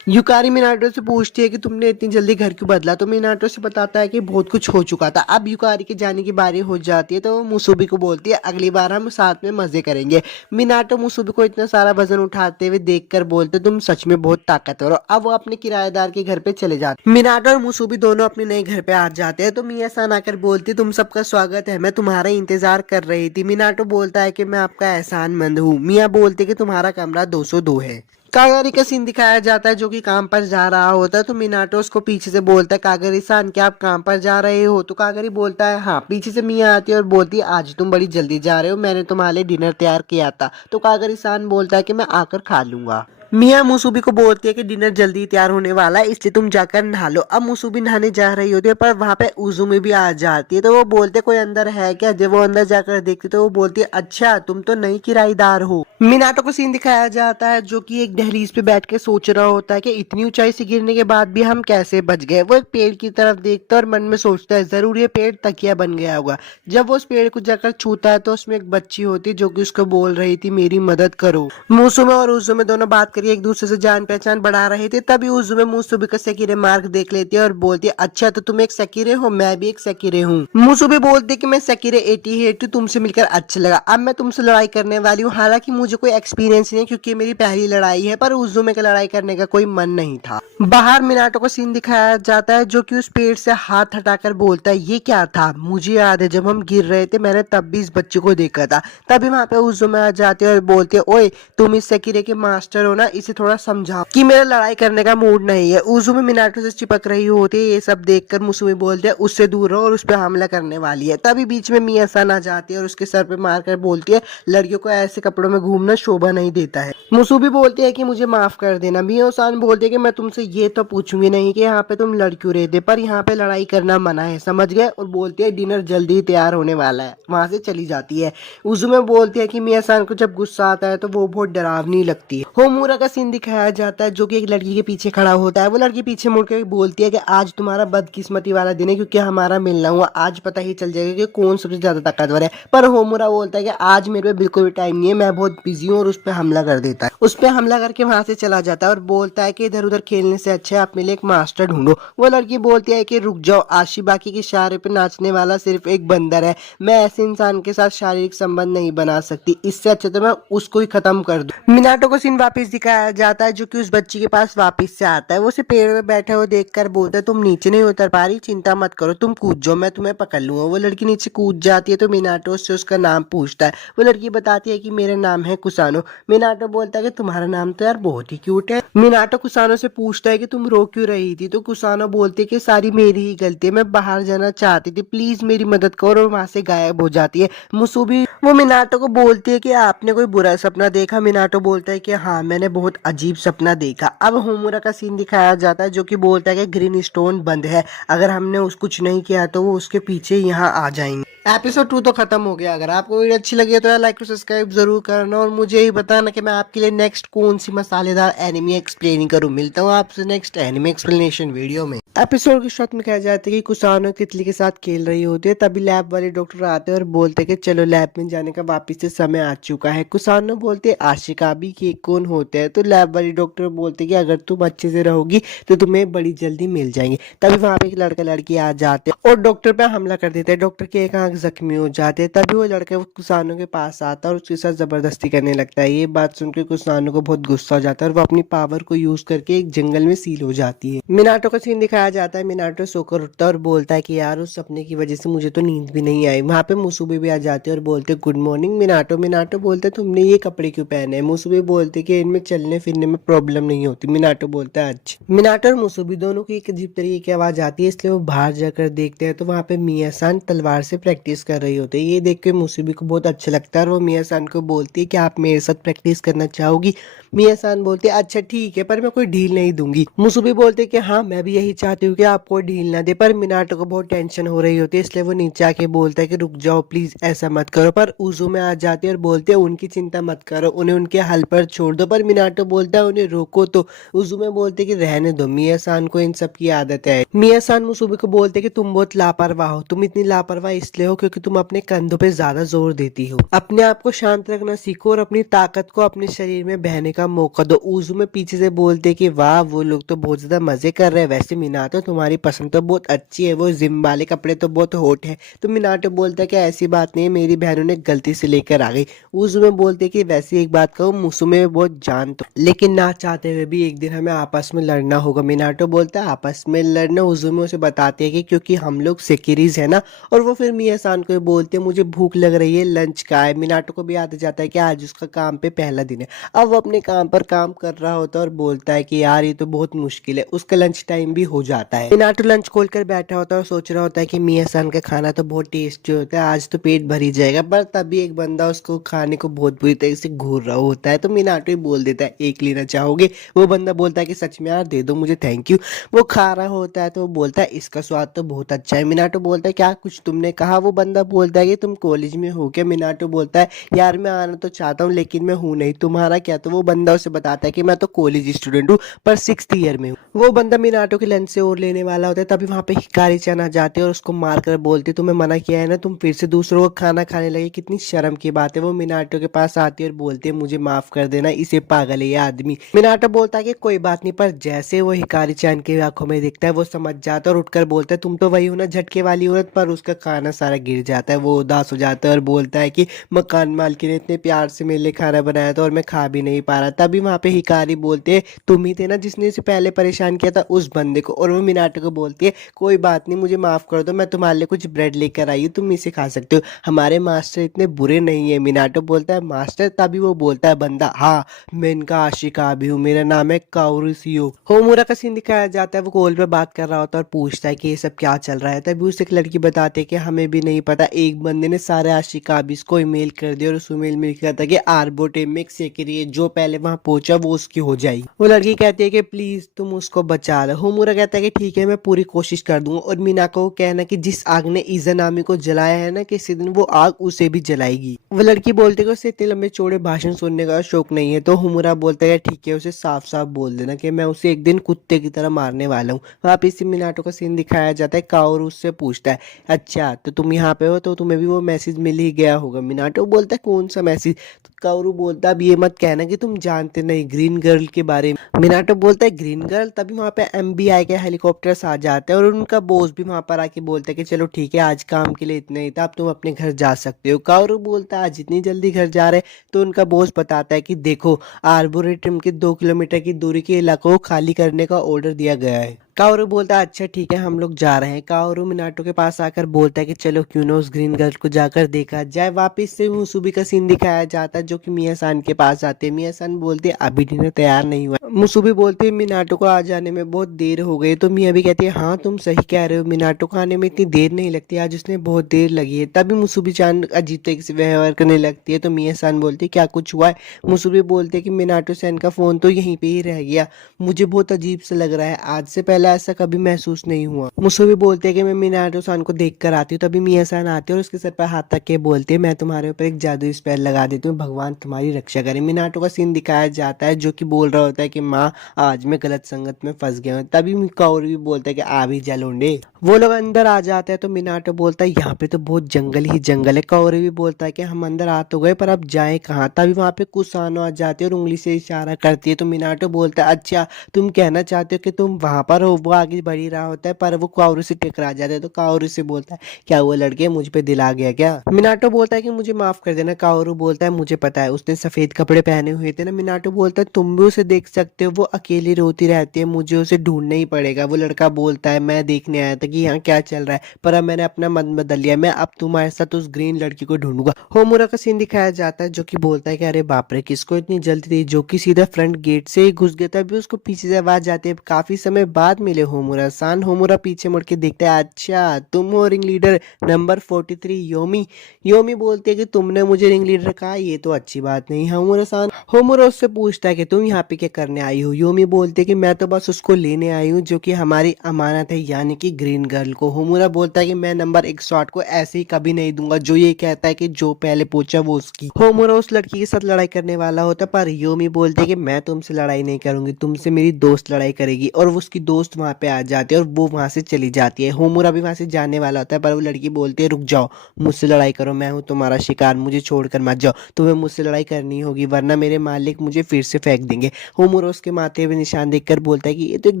युकारी मिनाटो से पूछती है कि तुमने इतनी जल्दी घर क्यों बदला? तो मिनाटो से बताता है कि बहुत कुछ हो चुका था। अब युकारी के जाने की बारी हो जाती है तो मुसुबी को बोलती है अगली बार हम साथ में मजे करेंगे। मिनाटो मुसुबी को इतना सारा वजन उठाते हुए देखकर बोलते तुम सच में बहुत ताकतवर हो। अब वो अपने किराएदार के घर पे चले जाते। मिनाटो और मुसुबी दोनों अपने नए घर पे आ जाते हैं। तो मिया सान आकर बोलती तुम सबका स्वागत है, मैं तुम्हारा इंतजार कर रही थी। मिनाटो बोलता है कि मैं आपका एहसानमंद हूँ। मिया बोलती कि तुम्हारा कमरा 202 है। कागरी का सीन दिखाया जाता है जो कि काम पर जा रहा होता है। तो मिनाटो उसको पीछे से बोलता है कागरी सान क्या आप काम पर जा रहे हो? तो कागरी बोलता है हाँ। पीछे से मिया आती है और बोलती है आज तुम बड़ी जल्दी जा रहे हो, मैंने तुम्हारे लिए डिनर तैयार किया था। तो कागरी सान बोलता है कि मैं आकर खा लूंगा। मिया मुसुबी को बोलती है कि डिनर जल्दी तैयार होने वाला है इसलिए तुम जाकर नहा लो। अब मुसुबी नहाने जा रही होती है पर वहाँ पे उजुमी भी आ जाती है। तो वो बोलते कोई अंदर है क्या? जब वो अंदर जाकर देखती तो वो बोलती है अच्छा तुम तो नई किराएदार हो। मिनाटो को सीन दिखाया जाता है जो कि एक दहलीज पे बैठ के सोच रहा होता है कि इतनी ऊंचाई से गिरने के बाद भी हम कैसे बच गए। वो एक पेड़ की तरफ देखता है और मन में सोचता है जरूर ये पेड़ तकिया बन गया होगा। जब वो उस पेड़ को जाकर छूता है तो उसमें एक बच्ची होती है जो कि उसको बोल रही थी मेरी मदद करो। मुसुमे और उजुमे दोनों बात करके एक दूसरे से जान पहचान बढ़ा रहे थे। तभी उजुमे मुसुबी का सेकिरे मार्क देख लेती है और बोलती है अच्छा तो तुम एक सेकिरे हो, मैं भी एक सेकिरे हूँ। मुसुबी बोलती है कि मैं सेकिरे 88 तुमसे मिलकर अच्छा लगा, अब मैं तुमसे लड़ाई करने वाली हूँ। हालांकि मुझे कोई एक्सपीरियंस नहीं है क्योंकि मेरी पहली लड़ाई है, पर उजुमे का लड़ाई करने का कोई मन नहीं था। बाहर मिनाटो का सीन दिखाया जाता है जो कि उस पेड़ से हाथ हटाकर बोलता है ये क्या था? मुझे याद है जब हम गिर रहे थे मैंने तब भी इस बच्चे को देखा था। तभी वहाँ पे उजुमे आ जाते हैं और बोलते है ओए तुम इस सेकिरे के मास्टर हो ना, इसे थोड़ा समझाओ कि मेरा लड़ाई करने का मूड नहीं है। उजुमे मिनाटो से चिपक रही होती है। ये सब देखकर मुसुमी बोलते है उससे दूर रहो और उस पर हमला करने वाली है। तभी बीच में मिया सान आ जाती है और उसके सर पे मारकर बोलती है लड़कियों को ऐसे कपड़ों में घूमना शोभा नहीं देता है। मुसुबी बोलती है कि मुझे माफ कर देना। मिया सान बोलती है कि मैं तुमसे ये तो पूछूंगी नहीं कि यहाँ पे तुम लड़ क्यों रहे थे, पर यहाँ पे लड़ाई करना मना है, समझ गए? और बोलती है डिनर जल्दी तैयार होने वाला है। वहां से चली जाती है। उजुमे बोलती है कि मिया सान को जब गुस्सा आता है तो वो बहुत डरावनी लगती है। होमुरा का सीन दिखाया जाता है जो कि एक लड़की के पीछे खड़ा होता है। वो लड़की पीछे मुड़कर बोलती है कि आज तुम्हारा बदकिस्मती वाला दिन है क्योंकि हमारा मिलना हुआ, आज पता ही चल जाएगा कि कौन सबसे ज्यादा ताकतवर है। पर होमुरा बोलता है कि आज मेरे पे बिल्कुल भी टाइम नहीं है, मैं बहुत बिजी हूँ, और उस पर हमला कर देता है। उस पर हमला करके वहां से चला जाता है और बोलता है कि इधर उधर खेलने से अच्छा है अपने लिए एक मास्टर ढूंढो। वो लड़की बोलती है कि रुक जाओ, आशिबाकी के इशारे पे नाचने वाला सिर्फ एक बंदर है, मैं ऐसे इंसान के साथ शारीरिक संबंध नहीं बना सकती, इससे अच्छा तो मैं उसको ही खत्म कर दूं। मिनाटो को सीन वापस दिखाया दिखाया जाता है जो कि उस बच्ची के पास वापस से आता है। वो उसे पेड़ में बैठे हुए देखकर बोलता है तुम नीचे नहीं उतर पा रही, चिंता मत करो, तुम कूद जाओ, मैं तुम्हें पकड़ लूंगा। वो लड़की नीचे कूद जाती है तो मिनाटो से उसका नाम पूछता है। वो लड़की बताती है कि मेरा नाम है कुसानो। मिनाटो बोलता है कि तुम्हारा नाम तो यार बहुत ही क्यूट है। मिनाटो कुसानो से पूछता है कि तुम रो क्यों रही थी, तो कुसानो बोलती है कि सारी मेरी ही गलती है, मैं बाहर जाना चाहती थी, प्लीज मेरी मदद करो, और वहां से गायब हो जाती है। मुसुबी वो मिनाटो को बोलती है कि आपने कोई बुरा सपना देखा। मिनाटो बोलता है कि हाँ मैंने बहुत अजीब सपना देखा। अब होमुरा का सीन दिखाया जाता है जो कि बोलता है कि ग्रीन स्टोन बंद है, अगर हमने उस कुछ नहीं किया तो वो उसके पीछे यहाँ आ जाएंगे। एपिसोड 2 तो खत्म हो गया। अगर आपको वीडियो अच्छी लगी है तो यार लाइक और सब्सक्राइब जरूर करना, और मुझे ही बताना कि मैं आपके लिए नेक्स्ट कौन सी मसालेदार एनिमे एक्सप्लेनिंग करूं। मिलता हूं आपसे नेक्स्ट एनिमे एक्सप्लेनेशन वीडियो में। एपिसोड की शुरुआत में कहा जाता है कि कुसानो तितली के साथ खेल रही होती है, तभी लैब वाले डॉक्टर आते हैं और बोलते हैं कि चलो लैब में जाने का वापिस से समय आ चुका है। कुसानो बोलते हैं आशिकाबी के कौन होते हैं, तो लैब वाली डॉक्टर बोलते हैं कि अगर तुम अच्छे से रहोगी तो तुम्हें बड़ी जल्दी मिल जाएंगे। तभी वहां पे एक लड़का लड़की आ जाते हैं और डॉक्टर पे हमला कर देते हैं। डॉक्टर के एक आंख जख्मी हो जाते हैं। तभी वो लड़का कुसानो के पास आता है और उसके साथ जबरदस्ती करने लगता है। ये बात सुनकर कुसानो को बहुत गुस्सा हो जाता है और वो अपनी पावर को यूज करके एक जंगल में सील हो जाती है। मिनाटो का सीन दिखाया जाता है। मिनाटो सोकर उठता है और बोलता है कि यार उस सपने की वजह से मुझे तो नींद भी नहीं आई। वहां पे मुसुबे भी आ जाते हैं और बोलते गुड मॉर्निंग मिनाटो। मिनाटो बोलता है तुमने ये कपड़े क्यों पहने हैं। मुसुबे बोलते कि इनमें चलने फिरने में प्रॉब्लम नहीं होती। मिनाटो बोलता है अच्छा। मिनाटो और मुसुबी दोनों की एक अजीब तरीके की आवाज आती है, इसलिए वो बाहर जाकर देखते हैं तो वहां पे मिया सान तलवार से प्रैक्टिस कर रही होती है। ये देख के मुसुबी को बहुत अच्छा लगता है और वो मिया सान को बोलती है कि आप मेरे साथ प्रैक्टिस करना चाहोगी। मिया सान बोलते हैं अच्छा ठीक है, पर मैं कोई ढील नहीं दूंगी। मुसुबी बोलते कि हाँ मैं भी यही चाहती हूँ कि आप कोई ढील ना दे, पर मिनाटो को बहुत टेंशन हो रही होती है, इसलिए वो नीचे आके बोलता है कि रुक जाओ प्लीज, ऐसा मत करो। पर उजू में आ जाती है और बोलते हैं उनकी चिंता मत करो, उन्हें उनके हल पर छोड़ दो। पर मिनाटो बोलता है उन्हें रोको, तो उजू में बोलते कि रहने दो, मिया सान को इन सब की आदत है। मिया सान मुसुबी को बोलते कि तुम बहुत लापरवाह हो, तुम इतनी लापरवाह इसलिए हो क्योंकि तुम अपने कंधों पे ज्यादा जोर देती हो। अपने आप को शांत रखना सीखो और अपनी ताकत को अपने शरीर में बहने का मौका दो। उजू में पीछे से बोलते कि वाह वो लोग तो बहुत ज्यादा मजे कर रहे हैं, वैसे मिनाटो तुम्हारी पसंद तो बहुत अच्छी है, वो जिम वाले कपड़े तो बहुत हॉट है। तो मिनाटो बोलता है कि ऐसी बात नहीं है, मेरी बहनों ने गलती से लेकर आ गई। उजू में बोलते कि वैसे एक बात कहूँ, मुसुमे में बहुत जान तो, लेकिन ना चाहते हुए भी एक दिन हमें आपस में लड़ना होगा। मिनाटो बोलता है आपस में लड़ना। उजू में उसे बताते हैं कि क्योंकि हम लोग सेकिरीज है ना। और वो फिर मिया सान को बोलते हैं मुझे भूख लग रही है, लंच का है। मिनाटो को भी याद जाता है कि आज उसका काम पे पहला दिन है। अब वो अपने काम पर काम कर रहा होता है और बोलता है कि यार ये तो बहुत मुश्किल है। उसका लंच टाइम भी हो जाता है। मिनाटो लंच खोलकर बैठा होता है और सोच रहा होता है कि मिया सान का खाना तो बहुत टेस्टी होता है, आज तो पेट भर ही जाएगा। पर तभी एक बंदा उसको खाने को बहुत बुरी तरह से घूर रहा होता है, तो मिनाटो ही बोल देता है एक लेना चाहोगे। वो बंदा बोलता है कि सच में यार दे दो मुझे, थैंक यू। वो खा रहा होता है तो वो बोलता है इसका स्वाद तो बहुत अच्छा है। मिनाटो बोलता है क्या कुछ तुमने कहा। वो बंदा बोलता है कि तुम कॉलेज में हो क्या। मिनाटो बोलता है यार मैं आना तो चाहता हूँ लेकिन मैं हूँ नहीं, तुम्हारा क्या। तो वो बंदा उसे बताता है कि मैं तो कॉलेज स्टूडेंट हूँ पर 6th ईयर में हूँ। वो बंदा मिनाटो के लंच से और लेने वाला होता है, तभी वहां पे हिकारी चन आ जाते हैं और उसको मारकर बोलते तुम्हें मना किया है ना, तुम फिर से दूसरों को खाना खाने लगे, कितनी शर्म की बात है। वो मिनाटो के पास आती है और बोलते हैं मुझे माफ कर देना, इसे पागल है ये आदमी। मिनाटो बोलता है कि कोई बात नहीं, पर जैसे वो हिकारी चन की आंखों में दिखता है वो समझ जाता है और उठकर बोलता है तुम तो वही हो ना झटके वाली औरत। पर उसका खाना सारा गिर जाता है। वो उदास हो जाता है और बोलता है कि मकान मालकिन ने इतने प्यार से मेरे लिए खाना बनाया था और मैं खा भी नहीं पा रहा। तभी वहां पे हिकारी बोलते हैं तुम ही थे ना जिसने इसे पहले परेशान किया था उस बंदे को। और वो मिनाटो को बोलती है कोई बात नहीं, मुझे माफ कर दो, मैं तुम्हारे लिए कुछ ब्रेड लेकर आई हूँ, तुम इसे खा सकते हो, हमारे मास्टर इतने बुरे नहीं है। मिनाटो बोलता है मास्टर। तभी वो बोलता है बंदा हाँ मैं इनका आशिका भी हूँ, मेरा नाम है काउरुसियो। होमुरा का सीन दिखाया जाता है। वो कॉल पे बात कर रहा होता है और पूछता है कि ये सब क्या चल रहा है। तभी उसे एक लड़की बताते हैं कि हमें भी नहीं पता, एक बंदे ने सारे आशिकाबिस को ईमेल कर दिया और उस ईमेल में लिखा था कि आर्बोटेमिक सेक्रेटरी जो पहले वहां पहुंचा वो उसकी हो जाएगी। वो लड़की कहती है कि प्लीज तुम उसको बचा लो। होमुरा कहता है कि ठीक है मैं पूरी कोशिश कर दूंगा। और मिनाको को कहना कि जिस आग ने इज़ानामी को जलाया है ना, किसी दिन वो आग उसे भी जलाएगी। वो लड़की बोलती है कि उसे इतने लंबे चौड़े भाषण सुनने का शौक नहीं है। तो होमुरा बोलता है ठीक है, उसे साफ साफ बोल देना कि मैं उसे एक दिन कुत्ते की तरह मारने वाला हूँ। वापिस से मिनाटो का सीन दिखाया जाता है। काओरू उससे पूछता है अच्छा तो तुम यहाँ पे हो तो तुम्हें भी वो मैसेज मिल ही गया होगा। मिनाटो बोलता है कौन सा मैसेज। तो काओरू बोलता है अब ये मत कहना कि तुम जानते नहीं ग्रीन गर्ल के बारे में। मिनाटो बोलता है ग्रीन गर्ल। तभी वहां पे एमबीआई के हेलीकॉप्टर्स आ जाते हैं और उनका बॉस भी वहां पर आके बोलता है कि चलो ठीक है, आज काम के लिए इतना ही था, अब तुम अपने घर जा सकते हो। काओरू बोलता है आज इतनी जल्दी घर जा रहे? तो उनका बॉस बताता है कि देखो, आर्बोरेटम के 2 किलोमीटर की दूरी के इलाकों को खाली करने का ऑर्डर दिया गया है। काओरू बोलता है अच्छा ठीक है, हम लोग जा रहे हैं। काओरू मिनाटो के पास आकर बोलता है कि चलो क्यों ना उस ग्रीन गर्ल को जाकर देखा जाए। वापिस से मुसुबी का सीन दिखाया जाता है जो कि मिया सान के पास आते हैं। मिया सान बोलते हैं अभी डिनर तैयार नहीं हुआ। मुसुबी बोलते हैं मिनाटो को आ जाने में बहुत देर हो गई। तो मिया भी कहती है हाँ तुम सही कह रहे हो, मिनाटो को आने में इतनी देर नहीं लगती, आज उसने बहुत देर लगी है। तभी मुसुबी चान अजीब तरीके से व्यवहार करने लगती है। तो मिया सान बोलती है क्या कुछ हुआ है? मुसुबी बोलते है कि मिनाटो सैन का फोन तो यहीं पे ही रह गया, मुझे बहुत अजीब सा लग रहा है, आज से पहले ऐसा कभी महसूस नहीं हुआ। मुसुबी बोलते हैं कि मैं मिनाटो सान को देख कर आती हूँ। तभी मिया सान आते हैं और उसके सर पर हाथ रख के बोलते हैं मैं तुम्हारे ऊपर एक जादुई स्पेल लगा देती हूँ, भगवान तुम्हारी रक्षा करे। मिनाटो का सीन दिखाया जाता है जो कि बोल रहा होता है कि माँ आज मैं गलत संगत में फंस गया हूँ। तभी काओरू भी बोलता है कि आ भी जा लौंडे। वो लोग अंदर आ जाते हैं तो मिनाटो बोलता है यहाँ पे तो बहुत जंगल ही जंगल है। काओरू भी बोलता है कि हम अंदर आ तो गए पर अब जाए कहाँ। तभी वहां पे कुसानो आ जाती है और उंगली से इशारा करती है। तो मिनाटो बोलता है अच्छा तुम कहना चाहते हो कि तुम वहां पर हो। वो आगे बढ़ ही रहा होता है पर वो काओरू से टकरा जाता है। तो काओरू से बोलता है क्या वो लड़के मुझ पे दिल आ गया क्या? मिनाटो बोलता है कि मुझे माफ कर देना। काओरू बोलता है मुझे पता है, उसने सफेद कपड़े पहने हुए थे ना। मिनाटो बोलता है तुम भी उसे देख सकते हो, वो अकेली रोती रहती है, मुझे उसे ढूंढना ही पड़ेगा। वो लड़का बोलता है मैं देखने आया था कि यहाँ क्या चल रहा है पर अब मैंने अपना मन बदल लिया, मैं अब तुम्हारे साथ उस ग्रीन लड़की को ढूंढूंगा। होमुरा का सीन दिखाया जाता है जो कि बोलता है कि अरे बाप रे किसको इतनी जल्दी थी, जो कि सीधा फ्रंट गेट से ही घुस गया। तभी उसको पीछे से आवाज आती है काफी समय बाद मिले होमुरा सान। होमुरा पीछे मुड़ के देखता है अच्छा तुम हो ring leader number 43 Yomi. Yomi बोलती है कि तुमने मुझे रिंग लीडर कहा, ये तो अच्छी बात नहीं। होमुरा सान होमुरा उससे पूछता है कि तुम यहाँ पे क्या करने आई हो। योमी बोलती है कि मैं तो बस उसको लेने आई हूँ जो कि हमारी अमानत है, यानी कि ग्रीन गर्ल को। होमुरा बोलता है कि मैं नंबर 108 को ऐसे ही कभी नहीं दूंगा, जो ये कहता है कि जो पहले पूछा वो उसकी। होमुरा उस लड़की के साथ लड़ाई करने वाला होता है पर योमी बोलती है कि मैं तुमसे लड़ाई नहीं करूंगी, तुमसे मेरी दोस्त लड़ाई करेगी। और वो उसकी दोस्त वहां पे आ जाती है और वो वहां से चली जाती है। होमुरा भी वहां से जाने वाला होता है पर वो लड़की बोलती है रुक जाओ, मुझसे लड़ाई करो, मैं हूँ तुम्हारा शिकार, मुझे छोड़कर मत जाओ, तुम्हें मुझसे लड़ाई करनी होगी वरना मेरे मालिक मुझे फिर से फेंक देंगे। होमुरा उसके माथे पे निशान देखकर बोलता है कि ये तो एक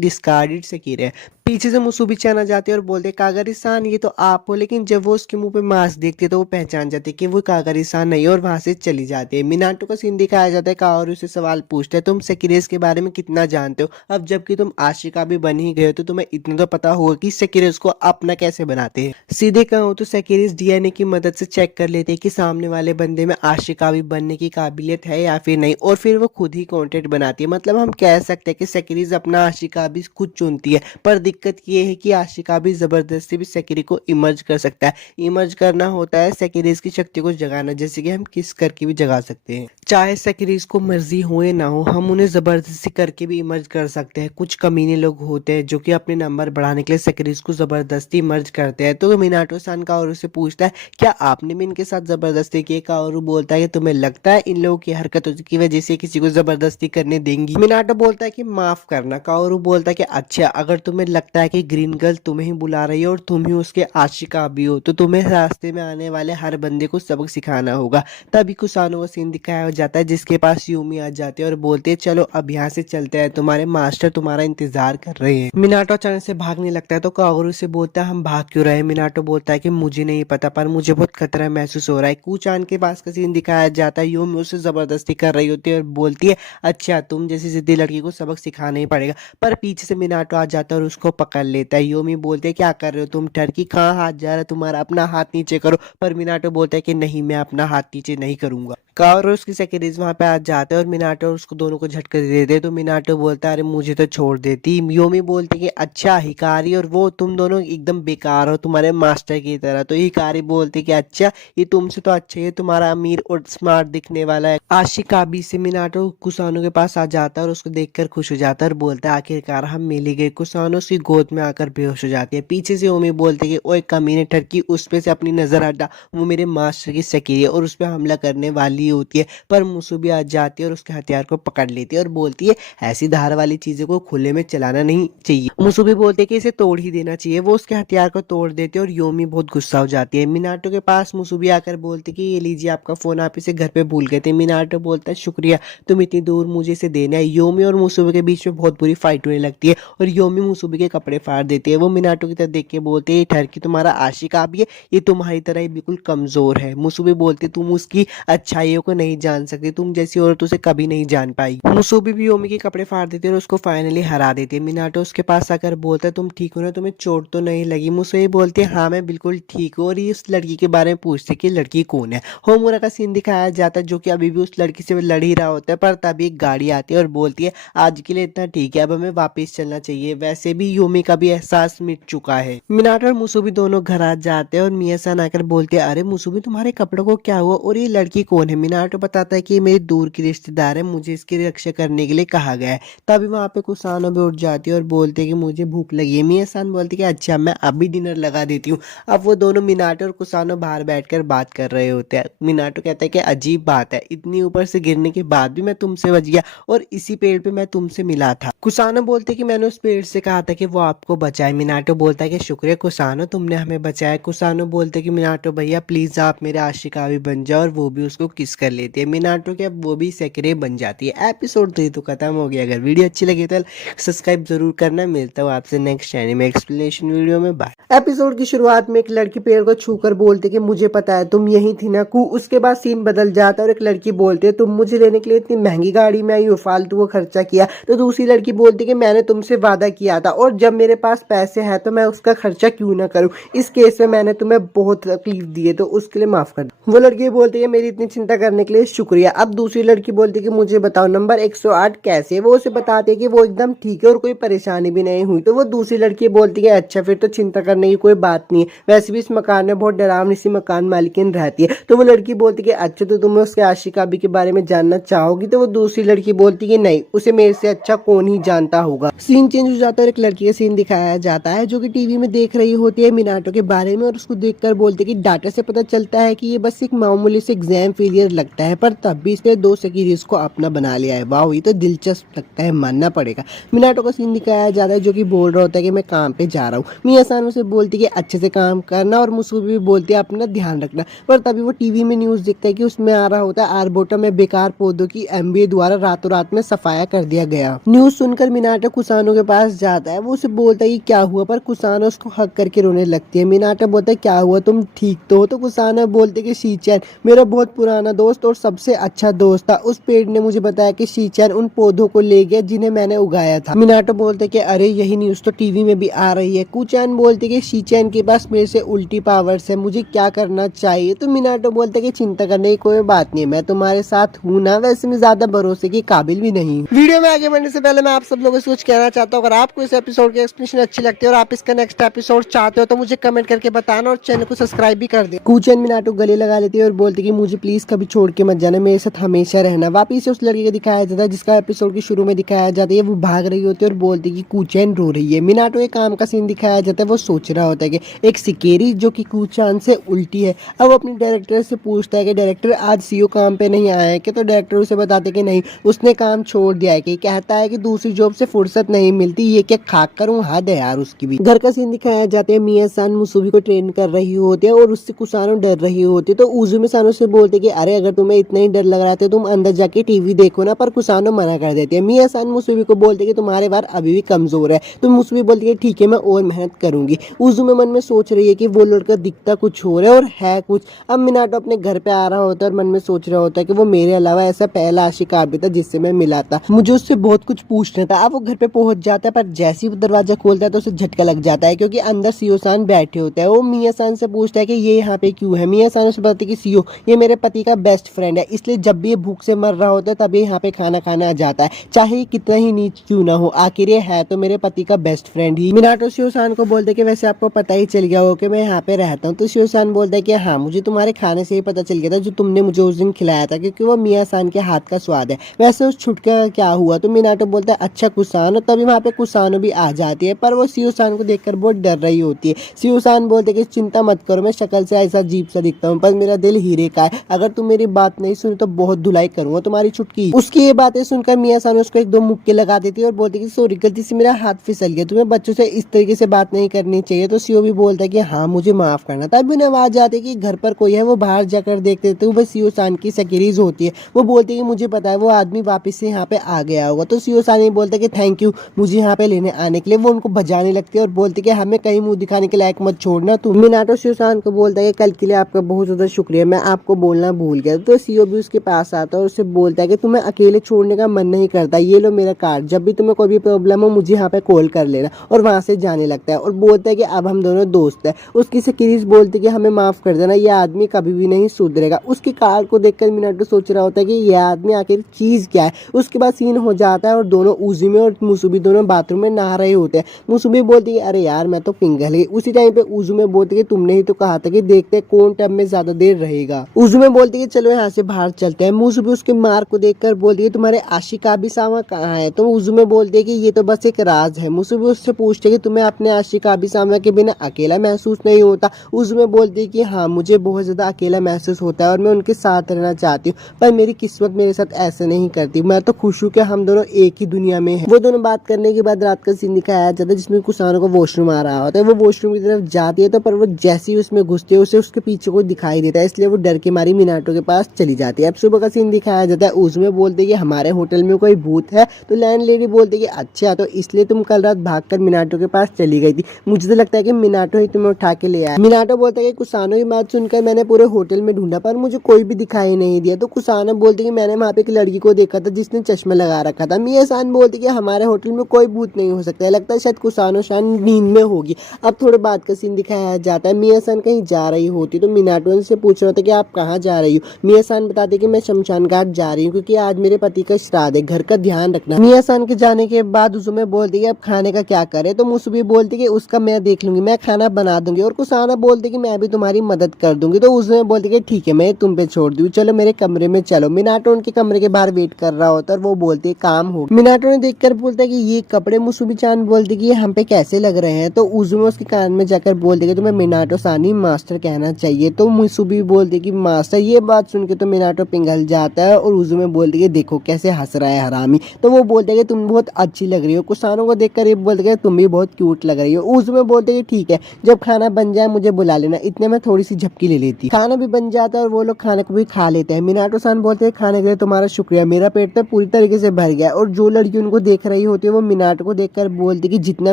डिस्कार्डेड सेकीर है। पीछे से मुसुबी चान आ जाती है और बोलते कागरिसान ये तो आप हो। लेकिन जब वो उसके मुंह पे मास्क देखती है तो वो पहचान जाती है कि वो कागरिसान नहीं है और वहां से चली जाती है। मिनाटो का सीन दिखाया जाता है। काओरू से सवाल पूछता है तुम सेकिरेस के बारे में कितना जानते हो? अब जबकि तुम आशिका भी बन ही गए हो तो तुम्हें इतना तो पता होगा कि सेकिरेस को अपना कैसे बनाते हैं। सीधे कहूँ तो सेकिरेस डीएनए की मदद से चेक कर लेते हैं कि सामने वाले बंदे में आशिका भी बनने की काबिलियत है या फिर नहीं, और फिर वो खुद ही कॉन्टेंट बनाती है। मतलब हम कह सकते हैं कि सेकिरेस अपना आशिका भी खुद चुनती है। पर दिक्कत ये है कि आशिका भी जबरदस्ती भी सेकिरी को इमर्ज कर सकता है। इमर्ज करना होता है सेकिरीज की शक्ति को जगाना, जैसे कि हम किस करके भी जगा सकते हैं। चाहे सेकिरीज को मर्जी हो या ना हो, हम उन्हें जबरदस्ती करके भी इमर्ज कर सकते हैं। कुछ कमीने लोग होते हैं जो कि अपने नंबर बढ़ाने के लिए सेकिरीज को जबरदस्ती इमर्ज करते हैं। तो मिनाटो सान काओरू से पूछता है क्या आपने भी इनके साथ जबरदस्ती की? काओरू बोलता है कि तुम्हें लगता है इन लोगों की हरकतों की वजह से किसी को जबरदस्ती करने देंगी? मिनाटो बोलता है कि माफ करना। काओरू बोलता है कि अच्छा अगर तुम्हें लगता है कि ग्रीन गर्ल तुम्हें ही बुला रही है और तुम ही उसके आशिका भी हो तो तुम्हें रास्ते में आने वाले हर बंदे को सबक सिखाना होगा। तभी कुसानो का सीन दिखाया जाता है जिसके पास यूमी आ जाती है और बोलते हैं चलो अब यहाँ से चलते हैं, तुम्हारे मास्टर तुम्हारा इंतजार कर रहे हैं। मिनाटो अचानक से भागने लगता है तो काओरू से बोलता है हम भाग क्यों रहे हैं? मिनाटो बोलता है कि मुझे नहीं पता पर मुझे बहुत खतरा महसूस हो रहा है। कुचान के पास का सीन दिखाया जाता है। यूमी उसे जबरदस्ती कर रही होती है और बोलती है अच्छा तुम जैसी जिद्दी लड़की को सबक सिखाना ही पड़ेगा। पर पीछे से मिनाटो आ जाता है और उसको पकड़ लेता है। योमी बोलते हैं क्या कर रहे हो तुम टर्की, कहाँ हाथ जा रहा है तुम्हारा, अपना हाथ नीचे करो। पर मिनाटो बोलता है कि नहीं मैं अपना हाथ नीचे नहीं करूंगा। काओरू उसकी सेक्रेटरीज वहां पे आ जाते हैं और मिनाटो उसको दोनों को झटके दे देते। तो मिनाटो बोलता है अरे मुझे तो छोड़ देती। योमी बोलती है कि अच्छा हिकारी और वो तुम दोनों एकदम बेकार हो तुम्हारे मास्टर की तरह। तो हिकारी बोलती कि अच्छा ये तुमसे तो अच्छा है, तुम्हारा अमीर और स्मार्ट दिखने वाला है। आशिकाबी से मिनाटो कुसानो के पास आ जाता है और उसको देखकर खुश हो जाता है और बोलता है आखिरकार हम मिल ही गए। कुसानो उसकी गोद में आकर बेहोश हो जाती है। पीछे से ओमी बोलते कि ओए कमीने टर्की उस पे से अपनी नजर हटा, वो मेरे मास्टर की सकीरी है और उस पर हमला करने वाली होती है, पर मुसुबी आ जाती है और उसके हथियार को पकड़ लेती है और बोलती है ऐसी धार वाली चीज़ों को खुले में चलाना नहीं चाहिए। मुसुबी बोलती है कि इसे तोड़ ही देना चाहिए। वो उसके हथियार को तोड़ देते हैं और योमी बहुत गुस्सा हो जाती है। मिनाटो के पास मुसुबी आकर बोलती है कि ये लीजिए आपका फ़ोन, आप इसे घर पे भूल गए थे। मिनाटो बोलता है शुक्रिया, तुम इतनी दूर मुझे इसे देना है। योमी और मुसुबी के बीच में बहुत बुरी फाइट होने लगती है और योमी मुसुबी के कपड़े फाड़ देती है। वो मिनाटो की तरफ देख के बोलते हैं ठहर तुम्हारा आशिका भी है, ये तुम्हारी तरह ही बिल्कुल कमजोर है। मुसुबी बोलती तुम उसकी अच्छाइयों को नहीं जान सकती, तुम जैसी औरत उसे कभी नहीं जान पाई। मुसुबी भी योमी के कपड़े फाड़ देती है और उसको फाइनली हरा देती है। मिनाटो उसके पास आकर बोलता है तुम ठीक हो ना, तुम्हें चोट तो नहीं लगी? मुसुबी बोलती है हाँ मैं बिल्कुल ठीक हूँ। और ये उस लड़की के बारे में पूछते कि लड़की कौन है। होमुरा का सीन दिखाया जाता है जो कि अभी भी उस लड़की से लड़ ही रहा होता है, पर तभी एक गाड़ी आती है और बोलती है आज के लिए इतना ठीक है, अब हमें वापस चलना चाहिए। वैसे भी योमी का भी एहसास मिट चुका है। मिनाटो और मुसुबी दोनों घर आ जाते हैं और मिया-सान आकर बोलते हैं अरे मुसुबी तुम्हारे कपड़ों को क्या हुआ और ये लड़की कौन है? मिनाटो बताता है कि ये मेरी दूर की रिश्तेदार है, मुझे इसकी रक्षा करने के लिए कहा गया है। तभी वहाँ पे कुसानो भी उठ जाती है और बोलते हैं कि मुझे भूख लगी है। मिया-सान बोलती है कि अच्छा मैं अभी डिनर लगा देती हूँ। अब वो दोनों मिनाटो और कुसानो बाहर बैठकर बात कर रहे होते हैं। मिनाटो कहता है कि अजीब बात है, इतनी ऊपर से गिरने के बाद भी मैं तुमसे बच गया और इसी पेड़ पे मैं तुमसे मिला था। कुसानो बोलते कि मैंने उस पेड़ से कहा था कि वो आपको बचाए। मिनाटो बोलता है कि शुक्रिया कुसानो, तुमने हमें बचाया। कुसानो बोलते कि मिनाटो भैया प्लीज आप मेरे आशिका भी बन जाओ, और वो भी उसको किस कर लेती है। मिनाटो के अब वो भी सेक्रे बन जाती है। एपिसोड 3 तो खत्म हो गया। अगर वीडियो अच्छी लगी तो सब्सक्राइब जरूर करना। मिलता हूँ आपसे नेक्स्ट एनीमे एक्सप्लेनेशन वीडियो में। बाय। एपिसोड की शुरुआत में एक लड़की पेड़ को छूकर बोलती कि मुझे पता है तुम यही थी ना कू। उसके बाद सीन बदल जाता है और एक लड़की बोलती है तुम मुझे लेने के लिए इतनी महंगी गाड़ी में आई हो, फालतू को खर्चा किया। तो दूसरी लड़की बोलती कि मैंने तुमसे वादा किया था और जब मेरे पास पैसे हैं तो मैं उसका खर्चा क्यों ना करूं। इस केस में मैंने तुम्हें बहुत तकलीफ दी है तो उसके लिए माफ कर दो। वो लड़की बोलती है मेरी इतनी चिंता करने के लिए शुक्रिया। अब दूसरी लड़की बोलती है कि मुझे बताओ नंबर 108 कैसे है। वो उसे बताती है कि वो एकदम ठीक है और कोई परेशानी भी नहीं हुई। तो वो दूसरी लड़की बोलती है अच्छा फिर तो चिंता करने की कोई बात नहीं है, वैसे भी इस मकान में बहुत डरावनी सी मकान मालिकिन रहती है। तो वो लड़की बोलती है अच्छा तो तुम्हें उसके आशिका भी के बारे में जानना चाहोगी। तो वो दूसरी लड़की बोलती है नहीं, उसे मेरे से अच्छा कौन ही जानता होगा। सीन चेंज हो जाता है और एक लड़की का सीन दिखाया जाता है जो कि टीवी में देख रही होती है मिनाटो के बारे में और उसको देखकर बोलती है कि डाटा से पता चलता है कि ये बस एक मामूली से एग्जाम फेलियर लगता है, पर तब भी इसने 2 सीरीज को अपना बना लिया है। वाह ये तो दिलचस्प लगता है, मानना पड़ेगा। मिनाटो का सीन दिखाया जाता है जो कि बोल रहा होता है कि मैं काम पे जा रहा हूँ। मिया-सान उसे बोलती है कि अच्छे से काम करना और मुझको भी बोलती है अपना ध्यान रखना। पर तभी वो टीवी में न्यूज देखता है कि उसमें आ रहा होता है आर्बोटा में बेकार पौधों की एमबीए द्वारा रातों रात में सफाया कर दिया गया। न्यूज सुनकर मिनाटो कुसानो के पास जाता है। वो उसे बोलता है कि क्या हुआ, पर कुसानो उसको हक करके रोने लगती है। मिनाटो बोलता है क्या हुआ, तुम ठीक तो हो? तो कुसानो बोलते कि शीचैन मेरा बहुत पुराना दोस्त और सबसे अच्छा दोस्त था। उस पेड़ ने मुझे बताया कि शीचैन उन पौधों को ले गया जिन्हें मैंने उगाया था। मिनाटो बोलते कि अरे यही न्यूज तो टीवी में भी आ रही है। कुचैन बोलते कि शीचैन के पास मेरे से उल्टी पावर्स है, मुझे क्या करना चाहिए? तो मिनाटो बोलते कि चिंता करने की कोई बात नहीं, मैं तुम्हारे साथ हूँ ना, वैसे मैं ज्यादा भरोसे की काबिल भी नहीं। वीडियो में आगे बढ़ने से पहले मैं आप सब लोगों से कुछ कहना चाहता हूँ। अगर आपको इस एपिसोड की एक्सप्लेनेशन अच्छी लगती है और आप इसका नेक्स्ट एपिसोड चाहते हो तो मुझे कमेंट करके बताना और चैनल को सब्सक्राइब भी कर दे। कुचैन मिनाटो गले लगा लेती है और बोलती कि मुझे प्लीज कभी छोड़ के मत जाना, मेरे साथ हमेशा रहना। वापिस से उस लड़की को दिखाया जाता है जिसका एपिसोड की शुरू में दिखाया जाता है। वो भाग रही होती है और बोलती कि कुचैन रो रही है। मिनाटो एक काम का सीन दिखाया जाता है। वो सोच रहा होता है कि एक सिकेरी जो कि कुचान से उल्टी है। अब अपनी डायरेक्टर से पूछता है कि डायरेक्टर आज सीओ काम पे नहीं आया है कि? तो डायरेक्टर उसे बताते कि नहीं उसने काम छोड़ दिया है। कि कहता है कि दूसरी जॉब से फुर्सत नहीं मिलती, ये क्या खाक करूं, हद है यार उसकी भी। घर का सीन दिखाया जाता है। मिया-सान मुसुबी को ट्रेन कर रही होती है और उससे कुसानो डर रही होती है। तो उजुमी-सान उसे बोलते कि अरे अगर तुम्हें इतना ही डर लग रहा था तुम अंदर जाके टीवी देखो ना, पर कुसानो मना कर देती है। मिया-सान मुसुबी को बोलते कि तुम्हारे वार अभी भी कमजोर है। तो मुसुबी बोलती है ठीक है मैं और मेहनत करूंगी। उजुमी मन में सोच रही है कि वो लड़का दिखता कुछ हो रहा है और है कुछ। अब मिनाटो अपने घर पे आ रहा होता है और मन में सोच रहा होता है कि वो मेरे अलावा ऐसा पहला आशिका भी था जिससे मैं मिला था, मुझे उससे बहुत कुछ पूछना था। अब वो घर पे पहुंच जाता है पर जैसे ही दरवाजा खोलता है तो उसे झटका लग जाता है क्योंकि अंदर सीओ-सान बैठे होते हैं। वो मिया-सान से पूछता है कि ये यहाँ पे क्यों है। मिया-सान उसे बताती है कि सीओ ये मेरे पति का बेस्ट फ्रेंड है, इसलिए जब भी ये भूख से मर रहा होता है तभी यहाँ पे खाना खाना आ जाता है, चाहे ये कितना ही नीच क्यों ना हो, आखिर ये है तो मेरे पति का बेस्ट फ्रेंड ही। मिनाटो सीओ-सान को बोलते कि वैसे आपको पता ही चल गया हो कि मैं यहाँ पे रहता हूँ। तो सीओ-सान बोलता है कि हाँ मुझे तुम्हारे खाने से ही पता चल गया था जो तुमने मुझे उस दिन खिलाया था, क्योंकि वो मिया-सान के हाथ का स्वाद है। वैसे उस छुटका क्या हुआ? तो मिनाटो बोलता है अच्छा कुसानो। तभी वहाँ पे कुसानो भी आ जाती है पर वो सीओ-सान को देखकर बहुत डर रही होती है। सीओ-सान बोलते कि चिंता मत करो, मैं शक्ल से ऐसा अजीब सा दिखता हूँ पर मेरा दिल हीरे का है, अगर तुम मेरी बात नहीं सुनी तो बहुत धुलाई करूंगा तुम्हारी छुटकी। उसकी ये बातें सुनकर मियां सान उसको एक दो मुक्के लगा देती है और बोलती है कि सॉरी गलती से मेरा हाथ फिसल गया, तुम्हें बच्चों से इस तरीके से बात नहीं करनी चाहिए। तो सीओ भी बोलता है कि हाँ मुझे माफ करना। तब उन्हें आवाज आती है कि घर पर कोई है। वो बाहर जाकर देखते थे वो सीओ सान की सेक्रेटरी होती है। वो बोलती है कि मुझे पता है वो आदमी वापस से यहाँ पे आ गया होगा। तो सीओ सान ही बोलता है कि थैंक यू मुझे यहाँ पे लेने आने के लिए। वो उनको बजाने लगती है और बोलती है कि हमें कहीं मुंह दिखाने के लायक मत छोड़ना। तो मिनाटो सीओ सान को बोलता है कि कल के लिए आपका बहुत ज्यादा शुक्रिया, मैं आपको बोलना भूल गया। तो सीओ भी उसके पास आता है और उससे बोलता है कि तुम्हें अकेले छोड़ने का मन नहीं करता, ये लो मेरा कार्ड, जब भी तुम्हें कोई भी प्रॉब्लम हो मुझे यहाँ पे कॉल कर लेना। और वहां से जाने लगता है और बोलता है कि अब हम दोनों दोस्त हैं। उसकी सेक्रेटरी बोलती है कि हमें माफ कर देना, यह आदमी कभी भी नहीं सुधरेगा। उसकी कार्ड को देखकर मिनाटो सोच रहा होता है कि यह आदमी आखिर चीज क्या है। उसके बाद सीन हो जाता है और दोनों उजुमे और मुसुबी दोनों बाथरूम में नहा रहे होते हैं। मुसुबी बोलती है अरे यार मैं तो पिंगल है। उसी टाइम पे उजुमे बोलती है तुमने ही तो कहा था कि देखते हैं कौन टब में ज्यादा देर रहेगा। उजुमे बोलती है चलो यहाँ से बाहर चलते हैं। मुसुबी उसके मार को देखकर बोलती है तुम्हारे आशिका भी सामा कहाँ है। तो उजुमे बोलती है कि ये तो बस एक राज है। मुसुबी उससे पूछते है कि तुम्हें अपने आशिका भी सामा के बिना अकेला महसूस नहीं होता। उजुमे बोलती है कि हाँ मुझे बहुत ज्यादा अकेला महसूस होता है और मैं उनके साथ रहना चाहती हूँ, पर मेरी किस्मत मेरे साथ ऐसे नहीं करती। मैं तो खुश हूँ कि हम दोनों एक ही दुनिया में हैं। वो दोनों बात करने के बाद रात का सीन दिखाया जाता है जिसमें कुसानो को वॉशरूम आ रहा होता है। वो वॉशरूम की तरफ जाती है तो पर वो जैसे ही उसमें घुसती है उसे उसके पीछे कोई दिखाई देता है, इसलिए वो डर के मारी मिनाटो के पास चली जाती है। अब सुबह का सीन दिखाया जाता है। उसमें बोलते कि हमारे होटल में कोई भूत है। तो लैंडलेडी बोलती कि अच्छा तो इसलिए तुम कल रात भागकर मिनाटो के पास चली गई थी, मुझे तो लगता है कि मिनाटो ही तुम्हें उठा के ले आया। मिनाटो बोलता है कि कुसानो की बात सुनकर मैंने पूरे होटल में ढूंढा पर मुझे कोई भी दिखाई नहीं दिया। तो कुसानो बोलती कि मैंने वहाँ पे एक लड़की को देखा था जिसने चश्मा लगा रखा था। मिया सान बोलती कि हमारे होटल में कोई भूत नहीं हो सकता, लगता है शायद कुसानो शान नींद में होगी। अब थोड़े बाद का सीन दिखाया जाता है। मिया सान कहीं जा रही होती तो मिनाटो से पूछ रहा था कि आप कहाँ जा रही हो। मिया सान बताते कि मैं शमशान घाट जा रही हूँ क्योंकि आज मेरे पति का श्राद्ध है, घर का ध्यान रखना। मिया सान के जाने के बाद उसमें बोलती कि अब खाने का क्या करे। तो मुसुबी बोलती कि उसका मैं देख लूंगी, मैं खाना बना दूंगी। और कुसाना बोलती कि मैं भी तुम्हारी मदद कर दूंगी। तो उसमें बोलती कि ठीक है मैं तुम पे छोड़ दूँ, चलो मेरे कमरे में चलो। मिनाटो उनके कमरे के बाहर वेट कर रहा होता है और वो बोलती है काम हो। मिनाटो ने देखकर बोलता है कि ये कपड़े। मुसुबी चान बोलती कि ये हम पे कैसे लग रहे हैं। तो उजुमे उसके कान में जाकर बोलती कि तुम्हें मिनाटो सानी मास्टर कहना चाहिए। तो मुसुबी बोलती कि मास्टर। ये बात सुन के तो मिनाटो पिघल जाता है और उजुमे बोलती है देखो कैसे हंस रहा है हरामी। तो वो बोलते कि तुम बहुत अच्छी लग रही हो। कुसानों को देखकर ये बोलते कि तुम भी बहुत क्यूट लग रही हो। उजुमे बोलते कि ठीक है जब खाना बन जाए मुझे बुला लेना। इतने में थोड़ी सी झपकी ले लेती। खाना भी बन जाता है और वो लोग खाने को भी खा लेते हैं। मिनाटो सान बोलते हैं खाने के लिए तुम्हारा शुक्रिया, मेरा पेट तो पूरी तरीके से भर गया। और जो लड़की उनको देख रही होती है वो मिनाटो को देखकर बोलती कि जितना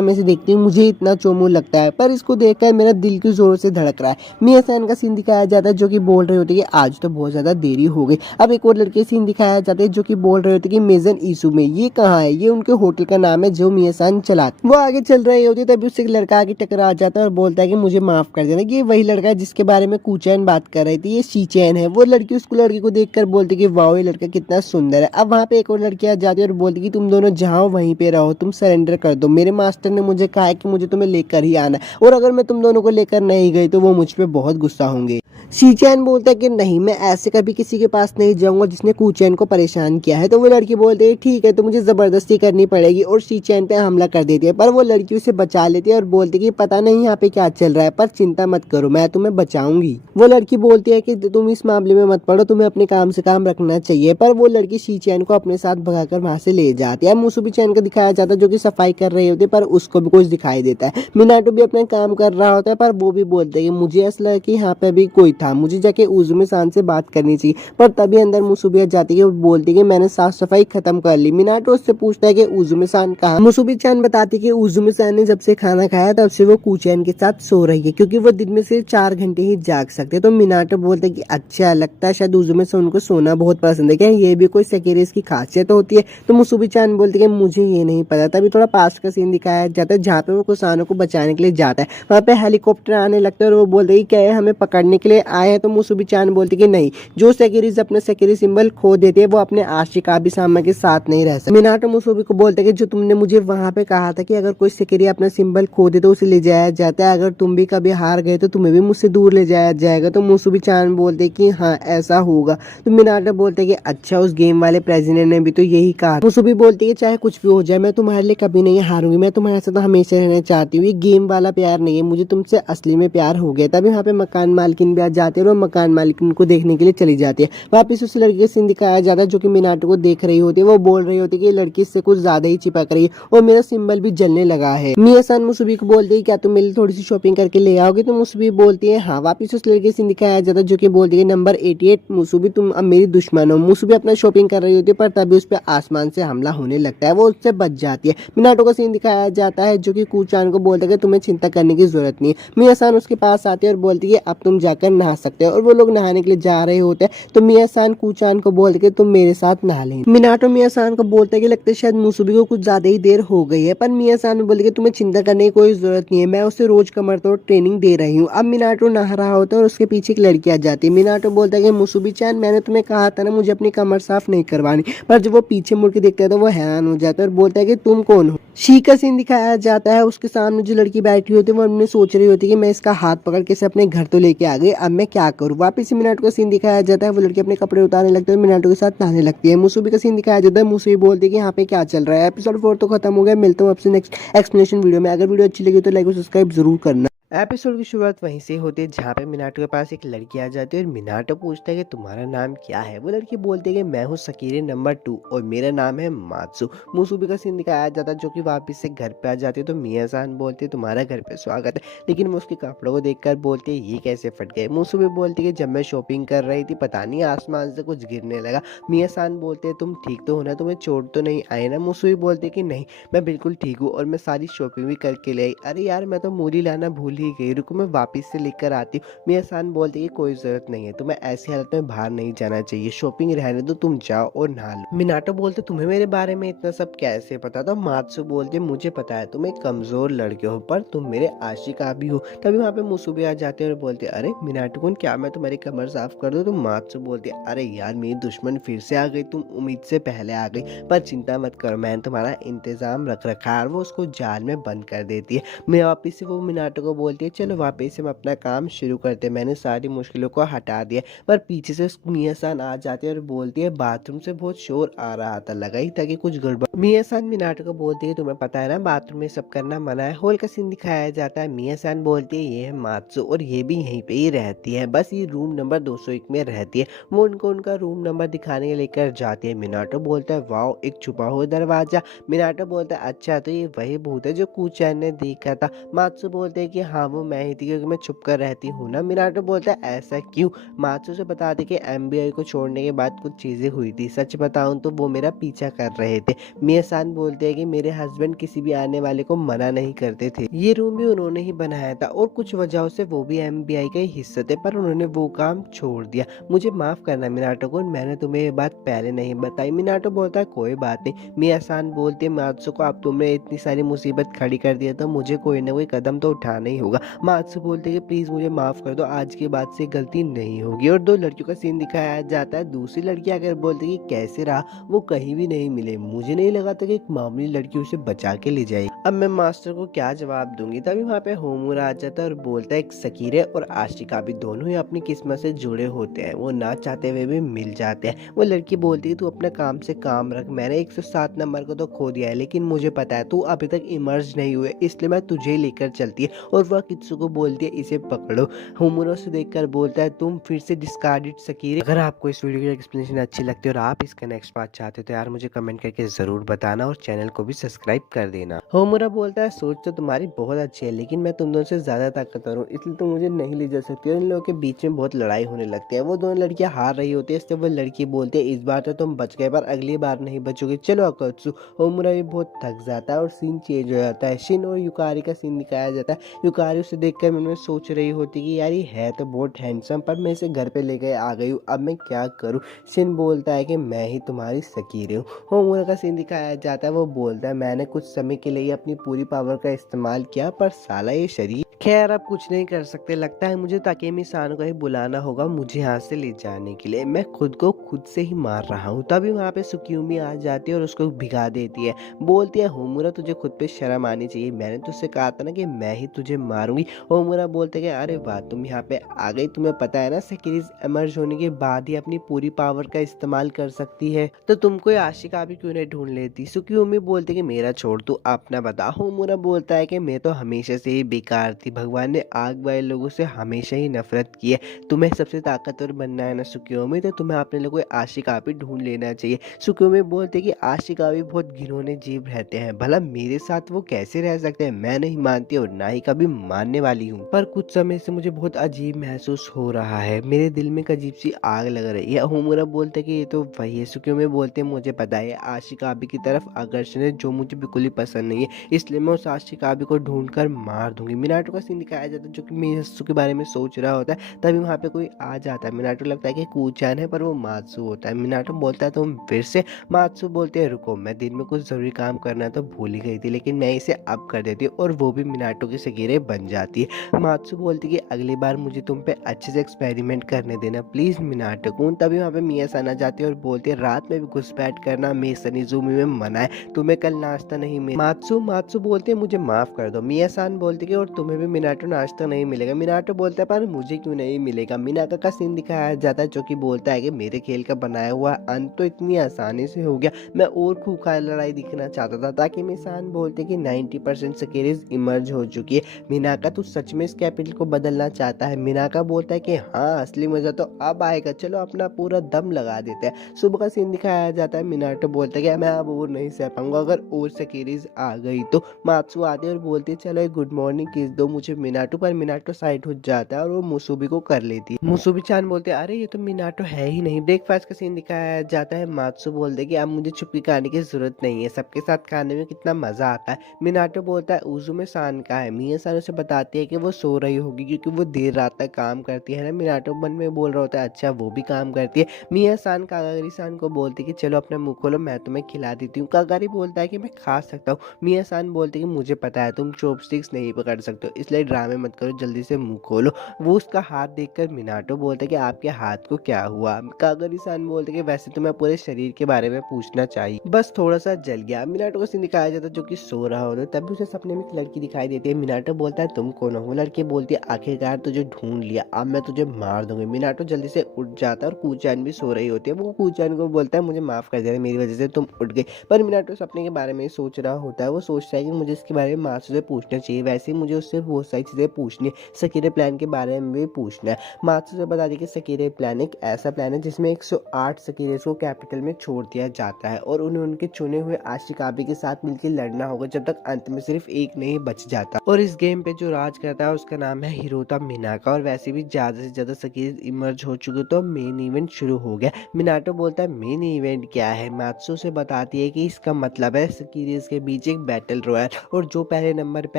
मैं से देखती हूँ मुझे इतना चोमू लगता है, पर इसको देखकर मेरा दिल की जोर से धड़क रहा है। मिया सान का सीन दिखाया जाता है जो कि बोल रही होती है कि आज तो बहुत ज्यादा देरी हो गई। अब एक और लड़के सीन दिखाया जाता है जो कि बोल रहे होते कि मेजन ईसू में। ये कहाँ है? ये उनके होटल का नाम है जो मिया सान चलाते। वो आगे चल रही होती है तभी उससे एक लड़का आगे टकरा जाता है और बोलता है कि मुझे माफ कर देना। ये वही लड़का है जिसके बारे में कूचैन बात कर रही थी, ये शीचैन है। वो लड़की उसको लड़की को देखकर बोलती कि वाओ ये लड़का कितना सुंदर है। अब वहाँ पे एक और लड़की आ जाती है और बोलती कि तुम दोनों जहाँ वहीं पे रहो, तुम सरेंडर कर दो। मेरे मास्टर ने मुझे कहा है कि मुझे तुम्हें लेकर ही आना है और अगर मैं तुम दोनों को लेकर नहीं गई तो वो मुझ पे बहुत गुस्सा होंगे। शीचैन बोलता है कि नहीं मैं ऐसे कभी किसी के पास नहीं जाऊंगा जिसने कूचैन को परेशान किया है। तो वो लड़की बोलती है ठीक है तो मुझे जबरदस्ती करनी पड़ेगी और शीचैन पे हमला कर देती है। पर वो लड़की उसे बचा लेती है और बोलती है कि पता नहीं यहाँ पे क्या चल रहा है पर चिंता मत करो मैं तुम्हें बचाऊंगी। वो लड़की बोलती है कि तुम इस मामले में मत पड़ो, तुम्हें अपने काम से काम रखना चाहिए। पर वो लड़की शीचैन को अपने साथ भगाकर वहां से ले जाती है। मुसुबी चैन को दिखाया जाता है जो कि सफाई कर रही होती है पर उसको भी कुछ दिखाई देता है। मिनाटो भी अपना काम कर रहा होता है पर वो भी बोलते हैं कि मुझे ऐसा लगा कि यहाँ पे भी कोई था, मुझे जाके उजुमे सान से बात करनी चाहिए। पर तभी अंदर मुसुबी जाती है और बोलती है कि मैंने साफ सफाई खत्म कर ली। मिनाटो उससे पूछता है कि उजुमे सान कहाँ। मुसुबी चान बताती है कि उजुमे सान ने जब से खाना खाया तब से वो कूचैन के साथ सो रही है क्योंकि वो दिन में सिर्फ 4 घंटे ही जाग सकते। तो मिनाटो बोलते है कि अच्छा लगता है शायद उजुमे सान को सोना बहुत पसंद है, क्या ये भी कोई सेकेरेस की खासियत होती है। तो मुसुबी चान बोलती है कि मुझे ये नहीं पता। तभी थोड़ा पास का सीन दिखाया जाता है जहाँ पे वो कुसानो को बचाने के लिए जाता है। वहाँ पे हेलीकॉप्टर आने लगता है और वो बोलते है कि क्या हमें पकड़ने के लिए आए हैं। तो मुसुबी चान बोलती कि नहीं, जो सेकेरीज अपने सेकेरी सिंबल खो देते हैं वो अपने आशिका भी सामा के साथ नहीं रह सकते। मिनाटो मुसुबी को बोलते कि जो तुमने मुझे वहाँ पे कहा था कि अगर कोई सेकेरी अपना सिंबल खो दे तो उसे ले जाया जाता है, अगर तुम भी कभी हार गए तो तुम्हें भी मुझसे दूर ले जाया जाएगा। तो मुसुबी चान बोलते कि हाँ ऐसा होगा। तो मिनाटो बोलते कि अच्छा उस गेम वाले प्रेसिडेंट ने भी तो यही कहा। मुसुबी बोलती कि चाहे कुछ भी हो जाए मैं तुम्हारे लिए कभी नहीं हारूंगी, मैं तुम्हारे साथ हमेशा रहना चाहती हूँ, ये गेम वाला प्यार नहीं है, मुझे तुमसे असली में प्यार हो गया। तभी वहाँ पे मकान मालकिन भी आ जाती है और वो मकान मालिक उनको देखने के लिए चली जाती है। वापस उस लड़की का सीन दिखाया जाता है जो कि मीनाटो को देख रही होती है। वो बोल रही होती है कि ये लड़की इससे कुछ ज्यादा ही चिपक रही है और मेरा सिंबल भी जलने लगा है। मिया सान मुसुबी को बोलती है क्या तुम मेरे लिए थोड़ी सी शॉपिंग करके ले आओगे, तो मुसुबी बोलती है हाँ। वापस उस लड़की का सीन दिखाया जाता है जो कि बोलती है नंबर 88 मुसुबी तुम अब मेरी दुश्मन हो। मुसुबी अपना शॉपिंग कर रही होती है पर तभी उस पर आसमान से हमला होने लगता है, वो उससे बच जाती है। मिनाटो का सीन दिखाया जाता है जो कि कूचान को बोलता है कि तुम्हें चिंता करने की जरूरत नहीं है। मिया सान उसके पास आती है और बोलती है अब तुम जाकर नहा सकते हो, और वो लोग नहाने के लिए जा रहे होते हैं तो मिया सान कूचान को बोलते कि तुम मेरे साथ नहा लें। मिनाटो मिया सान को बोलता है कि लगता है शायद मुसुबी को कुछ ज्यादा ही देर हो गई है, पर मिया सान बोलते कि तुम्हें चिंता करने की कोई जरूरत नहीं है, मैं उसे रोज कमर तोड़ ट्रेनिंग दे रही हूँ। अब मिनाटो नहा रहा होता है और उसके पीछे एक लड़की आ जाती है। मिनाटो बोलता है कि मुसुबी चान मैंने तुम्हें कहा था ना मुझे अपनी कमर साफ नहीं करवानी, पर जब वो पीछे मुड़ के देखता है तो वो हैरान हो जाता है और बोलता है कि तुम कौन हो। शी का सीन दिखाया जाता है, उसके सामने जो लड़की बैठी होती है वो अपने सोच रही होती है कि मैं इसका हाथ पकड़ के इसे अपने घर तो लेके आ गई, अब मैं क्या करूँ। वापस मिनाटो का सीन दिखाया जाता है, वो लड़की अपने कपड़े उतारने लगती है और मिनाटो के साथ नहाने लगती है। मुसुबी का सीन दिखाया जाता है, मुसुबी बोलती है कि यहाँ पे क्या चल रहा है। एपिसोड 4 तो खत्म हो गया, मिलता हूँ आपसे नेक्स्ट एक्सप्लेनेशन वीडियो में। अगर वीडियो अच्छी लगी तो लाइक और सब्सक्राइब जरूर करना। एपिसोड की शुरुआत वहीं से होती है जहाँ पे मिनाटो के पास एक लड़की आ जाती है और मिनाटो पूछता है कि तुम्हारा नाम क्या है। वो लड़की बोलती है कि मैं हूँ सकीरे नंबर 2 और मेरा नाम है मात्सु। मुसुबी का सीन दिखाया जाता है जो कि वापस से घर पे आ जाती है तो मिया सान बोलती है तुम्हारा घर पे स्वागत है, लेकिन वो उसके कपड़ों को देखकर बोलती है ये कैसे फट गए। मुसुबी बोलती है कि जब मैं शॉपिंग कर रही थी पता नहीं आसमान से कुछ गिरने लगा। मिया सान बोलते हैं तुम ठीक तो हो ना, तुम्हें चोट तो नहीं आई ना। मुसुबी बोलती है कि नहीं मैं बिल्कुल ठीक हूँ और मैं सारी शॉपिंग भी करके ले आई। अरे यार मैं तो मूली लाना भूल ही गई, रुको मैं वापस से लेकर आती हूँ। मिया सान बोलती है कोई जरूरत नहीं है, तुम्हें ऐसी हालत में बाहर नहीं जाना चाहिए, शॉपिंग रहने दो, तुम जाओ और नहा लो। मिनाटो बोलते तुम्हें मेरे बारे में इतना सब कैसे पता था। मात्सु बोलते मुझे पता है तुम एक कमजोर लड़के हो पर तुम मेरे आशिका भी हो। तभी वहाँ पे मुसुबी आ जाते हैं और बोलते अरे मिनाटो कुन क्या मैं तुम्हारी कमर साफ कर दूं। तो मात्सु बोलती अरे यार मेरी दुश्मन फिर से आ गई, तुम उम्मीद से पहले आ गई, पर चिंता मत करो मैंने तुम्हारा इंतजाम रख रखा है। और वो उसको जाल में बंद कर देती है। मैं वापिस से वो मिनाटो को बोलती है चलो वापस से हम अपना काम शुरू करते हैं, मैंने सारी मुश्किलों को हटा दिया। पर पीछे से मिया सान आ जाती है और बोलती है बाथरूम से बहुत शोर आ रहा था, लगा ही था कि कुछ गड़बड़। मिया सान मिनाटो को बोलती है तुम्हें पता है ना बाथरूम में सब करना मना है। हॉल का सीन दिखाया जाता है, मिया सान बोलती है ये है मात्सु और ये भी यहीं पे ही रहती है, बस ये रूम नंबर 201 में रहती है। वो उनको उनका रूम नंबर दिखाने लेकर जाती है। मिनाटो बोलता है वाओ एक छुपा हुआ दरवाजा। मिनाटो बोलता है अच्छा तो ये वही भूत है जो कूचैन ने देखा था। मात्सु बोलते हैं कि हाँ वो मैं ही थी क्योंकि मैं छुप कर रहती हूँ ना। मिनाटो बोलता है ऐसा क्यों। मात्सु से बता दे कि एमबीआई को छोड़ने के बाद कुछ चीजें हुई थी, सच बताऊं तो वो मेरा पीछा कर रहे थे। मिया सान बोलते हैं कि मेरे हस्बैंड किसी भी आने वाले को मना नहीं करते थे, ये रूम भी उन्होंने ही बनाया था और कुछ वजहों से वो भी एमबीआई का ही हिस्सा थे, पर उन्होंने वो काम छोड़ दिया। मुझे माफ करना मिनाटो को, मैंने तुम्हें ये बात पहले नहीं बताई। मिनाटो बोलता है कोई बात नहीं। मिया सान बोलते हैं मात्सु को अब तुमने इतनी सारी मुसीबत खड़ी कर दिया तो मुझे कोई ना कोई कदम तो उठाना ही होगा। मात्सु बोलते कि प्लीज मुझे माफ कर दो, आज के बाद से गलती नहीं होगी। और दो लड़कियों का सीन दिखाया जाता है। दूसरी लड़की अगर बोलती कि कैसे रहा, वो कहीं भी नहीं मिले, मुझे नहीं लगा था कि एक मामूली लड़की उसे बचा के ले जाएगी। अब मैं मास्टर को क्या जवाब दूंगी। तभी वहाँ पे होमुरा आ जाता है और बोलता है सकीरे और आशिका भी दोनों ही अपनी किस्मत से जुड़े होते हैं, वो ना चाहते हुए भी मिल जाते हैं। वो लड़की बोलती है तू अपने काम से काम रख, मैंने 107 नंबर को तो खो दिया है लेकिन मुझे पता है तू अभी तक इमर्ज नहीं हुए, इसलिए मैं तुझे लेकर चलती है। और वह कित्सु को बोलती है इसे पकड़ो। होमुरा से देखकर बोलता है तुम फिर से डिस्कार्डेड सकीरे। अगर आपको इस वीडियो की एक्सप्लेनेशन अच्छी लगती है और आप इसका नेक्स्ट पार्ट चाहते हो तो यार मुझे कमेंट करके जरूर बताना और चैनल को भी सब्सक्राइब कर देना। होमुरा बोलता है सोच तो तुम्हारी बहुत अच्छी है लेकिन मैं तुम दोनों से ज्यादा ताकतवर हूँ, इसलिए तुम मुझे नहीं ले जा सकती। और इन लोगों के बीच में बहुत लड़ाई होने लगती है। वो दोनों लड़कियां हार रही होती है, इसलिए वो लड़की बोलती है इस बार तो तुम बच गए पर अगली बार नहीं बचोगे, चलो अकत्सु। होमुरा भी बहुत थक जाता है और सीन चेंज हो जाता है। शिन और युकारी का सीन दिखाया जाता है। युकारी उसे देखकर मन में सोच रही होती कि यार ये है तो बहुत हैंडसम पर मैं इसे घर पे लेके आ गई हूँ, अब मैं क्या करूँ। शिन बोलता है कि मैं ही तुम्हारी सकीरे हूँ। होमुरा का सीन दिखाया जाता है, वो बोलता है मैंने कुछ समय के लिए अपनी पूरी पावर का इस्तेमाल किया पर साला ये शरीर, खैर अब कुछ नहीं कर सकते, लगता है मुझे ताकेमी सान को ही बुलाना होगा मुझे यहाँ से ले जाने के लिए, मैं खुद को खुद से ही मार रहा हूँ। तभी वहाँ पे सुक्यूमी आ जाती है और उसको भिगा देती है। बोलती है होमुरा तुझे खुद पे शर्म आनी चाहिए, मैंने तुझसे कहा था ना कि मैं ही तुझे मारूंगी। होमुरा बोलते कि अरे वाह तुम यहाँ पे आ गई, तुम्हें पता है ना सेकिरिस एमर्ज होने के बाद ही अपनी पूरी पावर का इस्तेमाल कर सकती है, तो तुम कोई आशिका भी क्यों नहीं ढूंढ लेती। सुक्यूमी बोलते कि मेरा छोड़ तू अपना बता। होमुरा बोलता है कि मैं तो हमेशा से ही बेकार थी थी। भगवान ने आग वाले लोगों से हमेशा ही नफरत की है। तुम्हें सबसे ताकतवर बनना है ना सुकियोमी, तो तुम्हें अपने लिए कोई आशिकाबी ढूंढ लेना चाहिए। सुकियोमी बोलते कि आशिकाबी बहुत घिनौने जीव रहते हैं, भला मेरे साथ वो कैसे रह सकते हैं? मैं नहीं मानती और ना ही कभी मानने वाली हूँ, पर कुछ समय से मुझे बहुत अजीब महसूस हो रहा है। मेरे दिल में एक अजीब सी आग लग रही है। हुमुरा बोलते कि ये तो वही है। सुकियोमी बोलते मुझे पता है आशिकाबी की तरफ आकर्षण है जो मुझे बिल्कुल ही पसंद नहीं है, इसलिए मैं उस आशिकाबी को ढूंढ कर मार दूंगी। मिनाटो का सीन दिखाया जाता है जो कि मियात्सु के बारे में सोच रहा होता है। तभी वहाँ पे कोई आ जाता है। मिनाटो लगता है कि कूचान है, पर वो मात्सु होता है। मिनाटो बोलता है तुम फिर से? मात्सु बोलते हैं रुको, मैं दिन में कुछ जरूरी काम करना तो भूल ही गई थी, लेकिन मैं इसे अब कर देती हूँ, और वो भी मिनाटो की सकीरे बन जाती है। मात्सु बोलती कि अगली बार मुझे तुम पे अच्छे से एक्सपेरिमेंट करने देना प्लीज मिनाटो कुन। तभी वहाँ पे मिया-सान आ जाती है और बोलती है रात में भी घुसपैठ करना मेसनिजुमी में मना है, तुम्हें कल नाश्ता नहीं मिला। मात्सु मात्सु बोलते हैं मुझे माफ कर दो। मिया-सान बोलती कि और तुम्हें भी मिनाटो नाश्ता नहीं मिलेगा। मिनाटो बोलता है पर मुझे क्यों नहीं मिलेगा। मिनाका का सीन दिखाया जाता है जो कि बोलता है कि मेरे खेल का बनाया हुआ अंत तो इतनी आसानी से हो गया, मैं और खूंखार लड़ाई दिखना चाहता था। ताकि मिसान बोलते कि 90% सकेरीज इमर्ज हो चुकी है। मिनाका तू सच में इस कैपिटल को बदलना चाहता है? मिनाका बोलता है कि हाँ, असली मजा तो अब आएगा, चलो अपना पूरा दम लगा देते हैं। सुबह का सीन दिखाया जाता है। मिनाटो बोलता है कि मैं अब और नहीं सह पाऊंगा, अगर और सकेरीज आ गई तो। मात्सु आते हैं और बोलती है चलो एक गुड मॉर्निंग किस दो मुझे मिनाटो, पर मिनाटो साइड हो जाता है और वो मुसुबी को कर लेती है। मुसुबी चान बोलते हैं अरे ये तो मिनाटो है ही नहीं। ब्रेकफास्ट का सीन दिखाया जाता है। मात्सु बोलते हैं कि अब मुझे छुपी खाने की जरूरत नहीं है, सबके साथ खाने में कितना मजा आता है। मिनाटो बोलता है उजुमे सान का है। मिया सान उसे बताती है कि वो सो रही होगी क्योंकि वो देर रात तक काम करती है ना। मिनाटो मन में बोल रहा होता है अच्छा वो भी काम करती है। मिया सान कागारी सान को बोलती है कि चलो अपना मुंह खोलो, मैं तुम्हें खिला देती हूँ। कागारी बोलता है कि मैं खा सकता हूँ। मिया सान बोलती है कि मुझे पता है तुम चॉपस्टिक्स नहीं पकड़ सकते हो, इसलिए ड्रामे मत करो, जल्दी से मुंह खोलो। वो उसका हाथ देखकर मिनाटो बोलता है कि आपके हाथ को क्या हुआ। कागारी सान बोलते कि वैसे तो मैं पूरे शरीर के बारे में पूछना चाहिए, बस थोड़ा सा जल गया। मिनाटो को सीन दिखाया जाता है जो कि सो रहा होता है। तभी उसे सपने में एक लड़की दिखाई देती है। मिनाटो बोलता है तुम कौन हो? लड़की बोलती है आखिरकार तुझे ढूंढ लिया, अब मैं तुझे मार दूंगी। मिनाटो जल्दी से उठ जाता है और कूचान भी सो रही होती है। वो कूचान को बोलता है मुझे माफ कर देना, मेरी वजह से तुम उठ गई। पर मिनाटो सपने के बारे में ही सोच रहा होता है। वो सोचता है कि मुझे इसके बारे में मात्सु से पूछना चाहिए, वैसे ही मुझे उससे बहुत सारी चीजें पूछनी है, सकीरे प्लान के बारे में भी पूछना है। मात्सु से बता दी कि सकीरे प्लान एक ऐसा प्लान है जिसमें 108 सकीरे को कैपिटल में छोड़ दिया जाता है और उन्हें उनके चुने हुए आशिकाबी के साथ मिलकर लड़ना होगा जब तक अंत में सिर्फ एक नहीं बच जाता। और इस गेम पे जो राज करता है उसका नाम है हिरोता मिनाका। और वैसे भी ज्यादा से ज्यादा सकीरे इमर्ज हो चुके तो मेन इवेंट शुरू हो गया। मिनाटो बोलता है मेन इवेंट क्या है? मात्सु से बताती है कि इसका मतलब है सकीरीज के बीच एक बैटल रॉयल, और जो पहले नंबर पे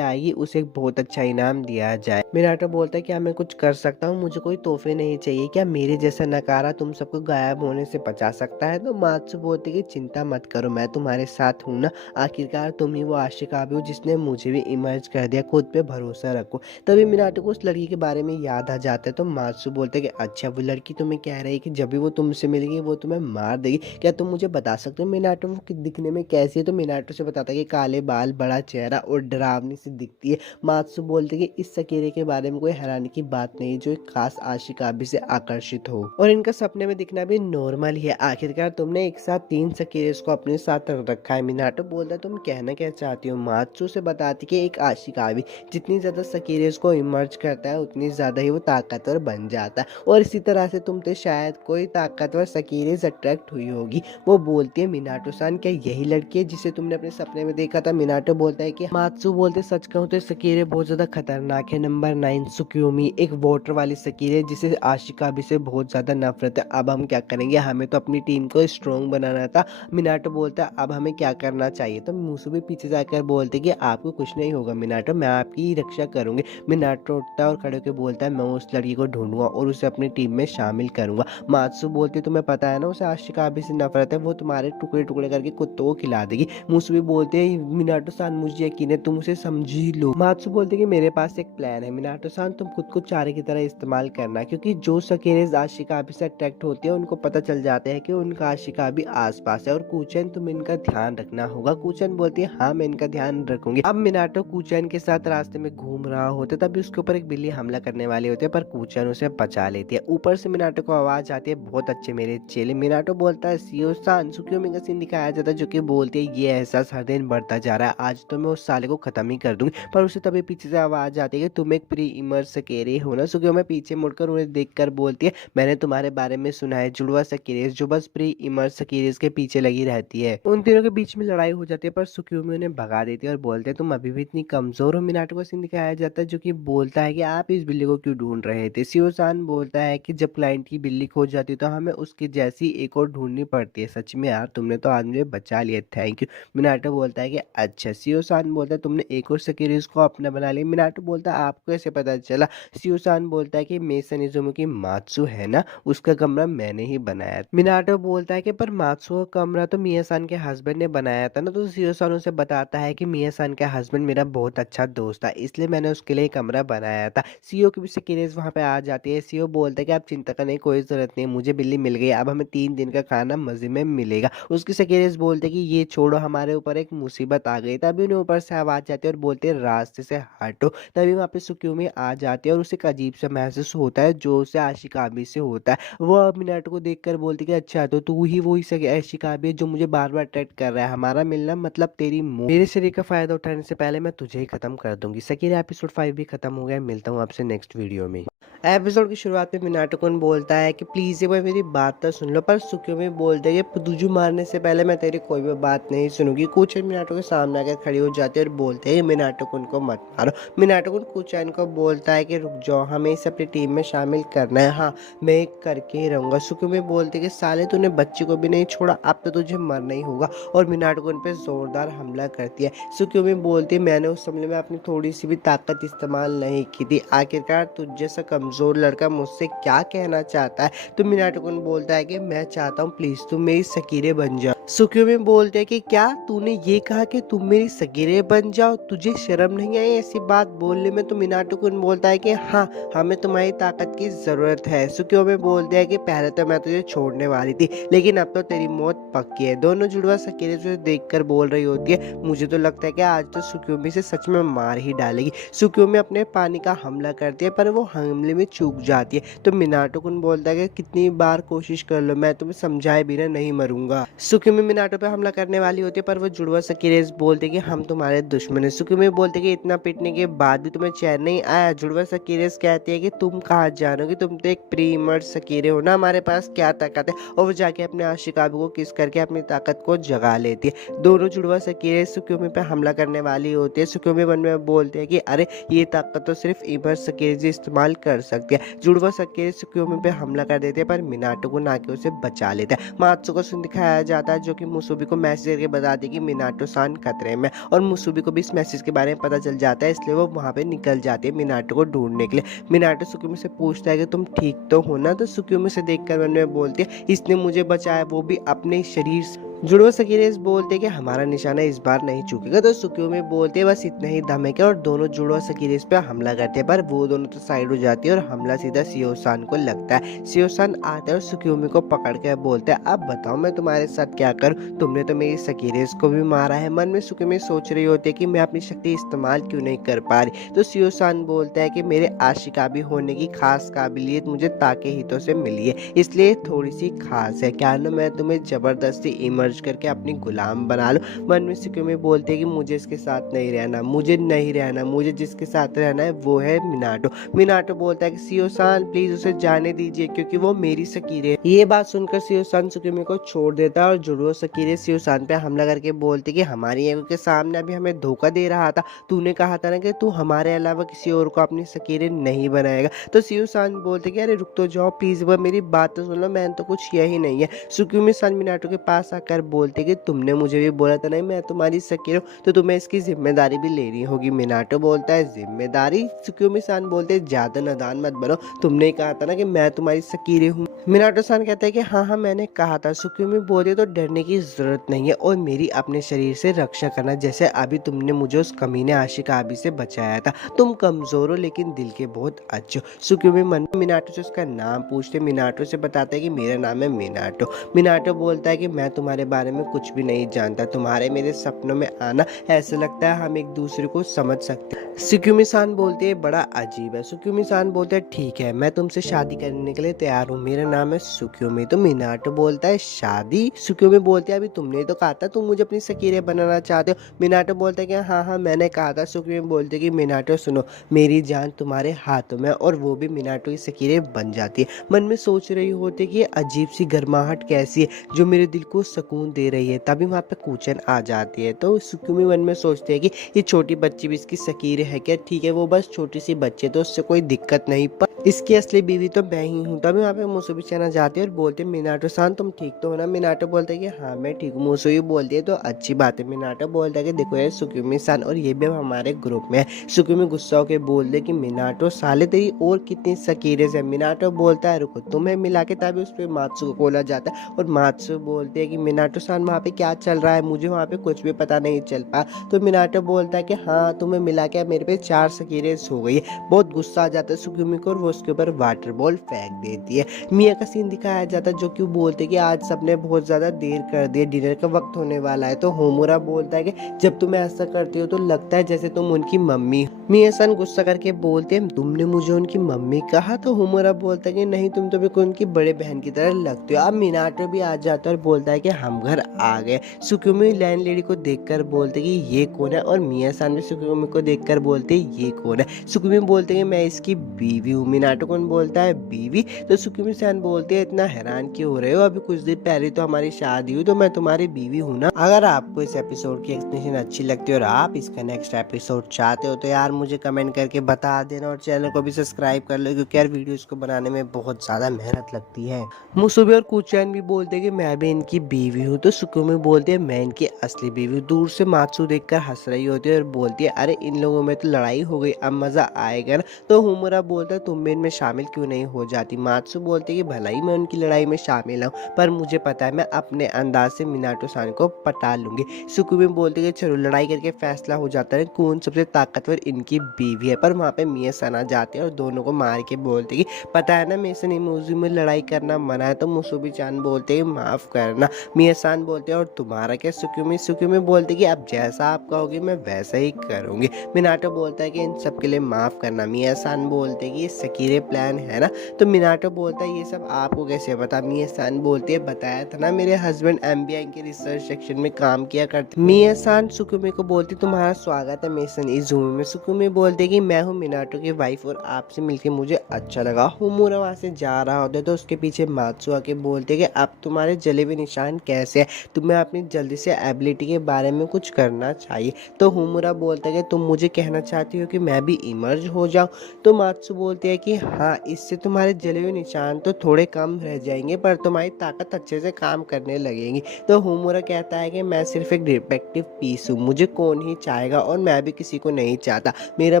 आएगी उसे एक बहुत अच्छा इनाम दिया जाए। मिनाटो बोलता है क्या मैं कुछ कर सकता हूँ? मुझे कोई तोहफे नहीं चाहिए, क्या मेरे जैसा नकारा तुम सबको गायब होने से बचा सकता है? तो मात्सु बोलती कि चिंता मत करो, मैं तुम्हारे साथ हूँ ना, आखिरकार तुम ही वो आशिकाबी हो जिसने मुझे भी इमर्ज कर दिया, खुद पे भरोसा रखो। तभी मिनाटो को उस लड़की के बारे में याद आ जाता है। तो मात्सु बोलते है कि अच्छा वो लड़की तुम्हें कह रही है कि जब भी वो तुमसे मिलेगी वो तुम्हें मार देगी, क्या तुम मुझे बता सकते हो मिनाटो वो दिखने में कैसी है? तो मिनाटो से बताता है कि काले बाल, बड़ा चेहरा और डरावनी सी दिखती है। मात्सु बोलते कि इस सकीरे के बारे में कोई हैरानी की बात नहीं जो एक खास आशिकाबी से आकर्षित हो, और इनका सपने में दिखना भी नॉर्मल ही है। आखिरकार तुमने एक साथ 3 सकीरेस को अपने साथ रखा है। मिनाटो बोलता है तुम कहना क्या चाहती हो? मात्सु से बताती कि एक आशिकाबी जितनी ज्यादा सकीरेस को इमर्ज करता है उतनी ज्यादा ही वो ताकतवर बन जाता है, और इसी तरह से तुम पे शायद कोई ताकतवर सकीरेस अट्रैक्ट हुई होगी। वो बोलती है मिनाटो सान क्या यही लड़की है जिसे तुमने अपने सपने में देखा था? मिनाटो बोलता है कि मात्सु बोलते सच कहूं तो सकीरे बहुत ज्यादा खतरनाक है। नंबर 9 सुक्योमी एक वाटर वाली सकीरे है जिसे आशिकाबी से बहुत ज्यादा नफरत है। अब हम क्या करेंगे? हमें तो अपनी टीम को स्ट्रॉन्ग बनाना था। मिनाटो बोलता है अब हमें क्या करना चाहिए? तो मुसुबी पीछे जाकर बोलते कि आपको कुछ नहीं होगा मिनाटो, मैं आपकी ही रक्षा करूंगी। मिनाटो उठता है और खड़े होकर बोलता है मैं उस लड़की को ढूंढूंगा और उसे अपनी टीम में शामिल करूंगा। मात्सु बोलती तुम्हें पता है ना उसे आशिकाबी से नफरत है, वो तुम्हारे टुकड़े टुकड़े करके कुत्तों को खिला देगी। मुसुबी बोलते हैं मिनाटो सान मुझे यकीन है तुम उसे समझ ही लो। मात्सु बोलते कि मेरे पास एक प्लान है। मिनाटो सान तुम खुद को चारे की तरह इस्तेमाल करना, क्योंकि जो सकेरेज आशिकाबी से अट्रैक्ट होते हैं उनको पता चल जाता है कि उनका आशिकाबी आसपास है। और कूचन तुम इनका ध्यान रखना होगा। कूचन बोलती है हाँ मैं इनका ध्यान रखूंगी। अब मिनाटो कूचन के साथ रास्ते में घूम रहा होता है तभी उसके ऊपर एक बिल्ली हमला करने वाली होती है, पर कूचन उसे बचा लेती है। ऊपर से मिनाटो को आवाज आती है बहुत अच्छे मेरे चेले। मिनाटो बोलता है सीओ सान। सुकियोमी का सीन दिखाया जाता है जो कि बोलती है ये एहसास हर दिन बढ़ता जा रहा है, आज तो मैं उस साले को खत्म ही कर दूंगी। पर उसे तभी पीछे से आवाज आती है कि तुम एक प्री इमर्स सकेरे हो ना। सुक्योमी पीछे मुड़कर उन्हें देखकर बोलती है, मैंने तुम्हारे बारे में सुना है, जुड़वा सकीरेस जो बस प्री इमर्स सकीरेस के पीछे लगी रहती है। उन तीनों के बीच में लड़ाई हो जाती है पर सुक्योमी उन्हें भगा देती है और बोलते हैं तुम अभी भी इतनी कमजोर हो। मिनाटो को सीन दिखाया जाता है जो कि बोलता है कि आप इस बिल्ली को क्यों ढूंढ रहे थे। सियोसान बोलता है कि जब क्लाइंट की बिल्ली खो जाती है तो हमें उसकी जैसी एक और ढूंढनी पड़ती है। सच में यार, तुमने तो आज मुझे बचा लिया, थैंक यू। मिनाटो बोलता है कि अच्छा। सियोसान बोलता है तुमने एक और सकीरेस को अपना बना लिया। मिनाटो बोलता है आपको कैसे पता चला। सियोसान बोलता है कि मेसन इजुमी मात्सु है ना, उसका कमरा मैंने ही बनाया। मिनाटो बोलता है कि पर मात्सु का कमरा तो मिया-सान के हस्बैंड ने बनाया था ना। तो सियोसान उसे बताता है कि मिया-सान का हस्बैंड मेरा बहुत अच्छा दोस्त था, इसलिए मैंने उसके लिए कमरा बनाया था। सीओ की भी सिक्योरिटीज वहां पे आ जाती है। सीओ बोलता है कि आप चिंता करने की कोई जरूरत नहीं, मुझे बिल्ली मिल गई, अब हमें 3 दिन का खाना मजे में मिलेगा। उसकी सिक्योरिटीज बोलते हैं कि ये छोड़ो, हमारे ऊपर एक मुसीबत आ गई। तभी उन्हें ऊपर से आवाज जाती है और बोलते हैं रास्ते से हटो। तभी वहाँ पे सुक्योमी आ जाती है और उसे एक अजीब सा महसूस होता है जो उसे आशिकाबी से होता है। वो अब मिनाटो को देखकर बोलती है कि अच्छा तो तू ही वही आशिकाबी है जो मुझे बार बार अटैक कर रहा है, हमारा मिलना मतलब तेरी मौत। मेरे शरीर का फायदा उठाने से पहले मैं तुझे ही खत्म कर दूंगी। सकीरा एपिसोड 5 भी खत्म हो गया, मिलता हूँ आपसे नेक्स्ट वीडियो में। एपिसोड की शुरुआत में मिनाटो बोलता है कि प्लीज एक बार मेरी बात तो सुन लो, पर सुक्योमी बोलते है कि तुझे मारने से पहले मैं तेरी कोई भी बात नहीं सुनूंगी। कुचन मिनाटो के सामने आकर खड़ी हो जाती है और बोलते हैं मिनाटो को मत मारो। मिनाटो कुचन को बोलता है कि रुक जाओ, हमें इसे अपनी टीम में शामिल करना है। हाँ, मैं करके ही रहूंगा। सुक्योमी बोलते कि साले तूने बच्चे को भी नहीं छोड़ा, अब तो तुझे मरना ही होगा। और मिनाटो उन पे जोरदार हमला करती है। सुक्योमी बोलती है मैंने उस हमले में अपनी थोड़ी सी भी ताकत इस्तेमाल नहीं की थी, आखिरकार तुझ जैसा कमजोर लड़का मुझसे क्या कहना चाहता है। तो मिनाटो बोलता है कि मैं चाहता हूँ प्लीज तुम मेरी सकीरे बन जाओ। सुक्योमी बोलते हैं कि क्या तूने ये कहा कि तुम मेरी सकीरे बन जाओ, तुझे शर्म नहीं आई ऐसी बात बोलने में। तो मिनाटो बोलता है कि हाँ, हमें तुम्हारी ताकत की जरूरत है। सुक्योमी बोलते हैं कि पहले तो मैं तुझे छोड़ने वाली थी, लेकिन अब तो तेरी मौत पक्की है। दोनों जुड़वा सकीरे से देखकर बोल रही होती है मुझे तो लगता है कि आज तो सुक्योमी से सच में मार ही डालेगी। सुक्योमी अपने पानी का हमला करती है पर वो हमले में चूक जाती है। तो मिनाटो बोलता है कि कितनी बार कोशिश कर लो, मैं तुम्हें समझाए बिना नहीं मरूंगा। सुक्योमी मिनाटो पे हमला करने वाली होती है पर वो जुड़वा सकीरेस बोलते कि हम तुम्हारे दुश्मन है। सुक्योमी बोलते कि इतना पिटने के बाद भी तुम्हें चैन नहीं आया। जुड़वा सकीरेस कहती है कि तुम कहाँ जानोगे, तुम तो एक प्री इमर्ज सकीरे हो ना, हमारे पास क्या ताकत है। और वो जाके अपने आशिकाबी को किस करके अपनी ताकत को जगा लेती है। दोनों जुड़वा सकीरे सुक्योमी पे हमला करने वाली होती है। सुक्योमी मन में बोलते हैं कि अरे ये ताकत तो सिर्फ इमर्ज सकीरे इस्तेमाल कर सकती है। जुड़वा सकीरे सुक्योमी पे हमला कर देते हैं पर मिनाटो को नाके उसे बचा लेता है। मात्सु को दिखाया जाता है जो कि मुसुबी को मैसेज करके बताती है कि मिनाटो सान खतरे में, और मुसुबी को भी इस मैसेज के बारे में पता चल जाता है, इसलिए वो वहां पे निकल जाती है मिनाटो को ढूंढने के लिए। मिनाटो सुक्योमी से पूछता है कि तुम ठीक तो हो ना। तो सुक्योमी से देखकर मन में बोलती है इसने मुझे बचाया, वो भी अपने शरीर से। जुड़वा सकीरेस बोलते कि हमारा निशाना इस बार नहीं चूकेगा। तो सुक्योमी बोलते बस इतना ही दम है क्या, और दोनों जुड़वा सकीरेस पे हमला करते हैं पर वो दोनों तो साइड हो जाती है और हमला सीधा सियोसान को लगता है। सियोसान आते हैं और सुक्योमी को पकड़ के बोलते हैं अब बताओ मैं तुम्हारे साथ क्या करूं, तुमने तो मेरी सकीरेस को भी मारा है। मन में सुक्योमी सोच रही होती है कि मैं अपनी शक्ति इस्तेमाल क्यों नहीं कर पा रही। तो सियोसान बोलता है कि मेरे आशिकाबी होने की खास काबिलियत मुझे ताके हितों से मिली है, इसलिए थोड़ी सी खास है, क्या ना मैं तुम्हें जबरदस्ती इमर्ज करके अपनी गुलाम बना लो। मन में सुक्योमी बोलते हैं कि मुझे इसके साथ नहीं रहना, मुझे नहीं रहना, मुझे जिसके साथ रहना है वो है मिनाटो। मिनाटो बोलता है कि सियोसान प्लीज उसे जाने दीजिए क्योंकि वो मेरी सकीरे है। ये बात सुनकर सियोसान सुक्योमी को छोड़ देता है और जुड़वा सकीरे सियोसान पे हमला करके बोलते कि हमारी आंखों के सामने अभी हमें धोखा दे रहा था, तूने कहा था ना कि तू हमारे अलावा किसी और को अपनी सकीरे नहीं बनाएगा। तो सियोसान बोलते कि अरे रुक तो जाओ प्लीज, वो मेरी बात तो सुन लो, मैंने तो कुछ किया ही नहीं है। सुक्योमी सान मिनाटो के पास आकर बोलते कि तुमने मुझे भी बोला था नहीं मैं तुम्हारी सकीरे हूँ, तो तुम्हें इसकी जिम्मेदारी भी लेनी होगी। मिनाटो बोलता है जिम्मेदारी। सुक्योमी सान बोलते ज्यादा नादान मत बनो, तुमने कहा था ना कि मैं तुम्हारी सकीरे हूँ। मिनाटो सान कहता है कि हाँ हाँ मैंने कहा था। सुक्योमी बोलते तो डरने की जरूरत नहीं है और मेरी अपने शरीर से रक्षा करना, जैसे अभी तुमने मुझे उस कमीने आशिकाबी से बचाया था। तुम कमजोर हो लेकिन दिल के बहुत अच्छे हो। सुक्योमी मन में मिनाटो से उसका नाम पूछते, मिनाटो से बताता है कि मेरा नाम है मिनाटो। मिनाटो बोलता है कि मैं तुम्हारे बारे में कुछ भी नहीं जानता। तुम्हारे मेरे सपनों में आना ऐसा लगता है हम एक दूसरे को समझ सकते हैं। सुक्योमी सान बोलते हैं बड़ा अजीब है। सुक्योमी सान बोलते हैं ठीक है, मैं तुमसे शादी करने के लिए तैयार हूँ, मेरा नाम है सुक्योमी। तो मिनाटो बोलता है शादी? सुक्योमी बोलते हैं अभी तुमने तो कहा था तुम मुझे अपनी सकीरे बनाना चाहते हो। मिनाटो बोलता है कि हाँ हाँ मैंने कहा था। सुक्योमी बोलते हैं कि मिनाटो सुनो, मेरी जान तुम्हारे हाथों में, और वो भी मिनाटो की सकीरे बन जाती है। मन में सोच रही होती है कि ये अजीब सी गर्माहट कैसी है जो मेरे दिल को सुकून दे रही है। तभी वहाँ पे कूचन आ जाती है। तो सुक्योमी मन में सोचते हैं कि ये छोटी बच्ची भी इसकी सकीरे है क्या? ठीक है वो बस छोटी सी बच्ची है तो उससे कोई दिक्कत नहीं, पर इसकी असली बीवी तो मैं ही हूँ। तभी वहाँ पे मुसुबी चना जाती है और बोलते हैं मिनाटो सान तुम ठीक तो हो ना? मिनाटो बोलते है कि हाँ मैं ठीक हूँ। मुसुबी बोलती है तो अच्छी बात है। मिनाटो बोलता है कि देखो यार सुक्योमी सान और ये भी अब हमारे ग्रुप में है। सुक्योमी गुस्सा होकर बोल दे कि मिनाटो साले तेरी और कितनी सकीरे है। मिनाटो बोलता है रुको तुम्हें मिला के, तभी उस पर मात्सु को खोला जाता है और मात्सु बोलते है कि मिनाटो सान वहाँ पे क्या चल रहा है, मुझे वहाँ पे कुछ भी पता नहीं चल पा। तो मिनाटो बोलता है कि हाँ तुम्हें मिला के मेरे पे 4 सकीरे हो गई है। बहुत गुस्सा आ जाता है सुक्योमी को और वो उसके ऊपर वाटर बॉल फेंक देती है। मिया का सीन दिखाया जाता है जो कि बोलते कि आज सबने बहुत ज्यादा देर कर दी, डिनर का वक्त होने वाला है। तो होमुरा बोलता है कि जब तुम ऐसा करती हो तो लगता है जैसे तुम उनकी मम्मी। मिया सन गुस्सा करके बोलते हैं तुमने मुझे उनकी मम्मी कहा? तो होमुरा बोलता है कि नहीं तुम तो बिल्कुल उनकी बड़े बहन की तरह लगते हो। अब मिनाटो भी आ जाता है और बोलता है कि हम घर आ गए। सुक्योमी लैंडलेडी को देखकर बोलते कि ये कौन है, और मिया सान भी सुक्योमी को देखकर बोलते ये कौन है। सुक्योमी बोलते हैं मैं इसकी बीवी हूँ। मिनाटो कौन बोलता है बीवी? तो सुक्योमी सान बोलते हैं इतना हैरान क्यों हो रहे हो, अभी कुछ दिन पहले तो हमारी शादी हुई, तो मैं तुम्हारी बीवी हूँ ना। अगर आपको इस एपिसोड की एक्सप्लेनेशन अच्छी लगती है और आप इसका नेक्स्ट एपिसोड चाहते हो तो यार मुझे कमेंट करके बता देना और चैनल को भी सब्सक्राइब कर लो, क्योंकि यार वीडियोस को बनाने में बहुत ज्यादा मेहनत लगती है। मुसुबी और कुचैन भी बोलते हैं कि मैं भी इनकी बीवी हूँ। तो सुक्योमी बोलते हैं मैं इनकी असली बीवी हूँ। दूर से मात्सु देखकर हंस रही होती है और बोलती है अरे इन लोगों में तो लड़ाई हो गई, अब मजा आएगा ना। तो होमुरा बोलता है तुम भी इनमें शामिल क्यों नहीं हो जाती? मात्सु बोलते कि भला ही मैं उनकी लड़ाई में शामिल हूँ, पर मुझे पता है मैं अपने अंदाज से मिनाटो सान को पटा लूंगी। सुक्योमी बोलते कि चलो लड़ाई करके फैसला हो जाता है कौन सबसे ताकतवर इनकी बीवी है। पर वहाँ पे मिया सान आ जाते हैं और दोनों को मार के बोलते कि पता है ना मेसन इमोजी में लड़ाई करना मना है। तो मुसुबी चान बोलते हैं माफ करना। मिया सान बोलते हैं और तुम्हारा क्या? सुक्योमी सुक्योमी बोलते कि अब जैसा आप कहोगे मैं वैसा ही करूंगी। मिनाटो बोलता है कि इन सब के लिए माफ करना। मिया सान बोलते हैं कि ये सकीरे प्लान है ना। तो मिनाटो बोलता है ये सब आपको कैसे पता? मिया सान बोलते हैं बताया था ना मेरे हस्बैंड एमबीआई के रिसर्च सेक्शन में काम किया करते। मिया सान सुक्योमी को बोलती तुम्हारा स्वागत है मेसन इजुमी में। सुक्योमी बोलते कि मैं हूँ मिनाटो की वाइफ और आपसे मिलकर मुझे अच्छा लगा। होमुरा वहां से जा रहा होता है तो उसके पीछे मात्सु आके बोलते कि अब तुम्हारे जले हुए निशान कैसे है, तुम्हें अपनी जल्दी से एबिलिटी के बारे में कुछ करना चाहिए। तो होमुरा बोलता है कि तुम मुझे कहना चाहती हो कि मैं भी इमर्ज हो जाऊं? तो मात्सु बोलते हैं कि हाँ इससे तुम्हारे जले हुए निशान तो थोड़े कम रह जाएंगे पर तुम्हारी ताकत अच्छे से काम करने लगेगी। तो होमुरा कहता है कि मैं सिर्फ एक डिफेक्टिव पीस हूँ, मुझे कौन ही चाहेगा और मैं भी किसी को नहीं चाहता, मेरा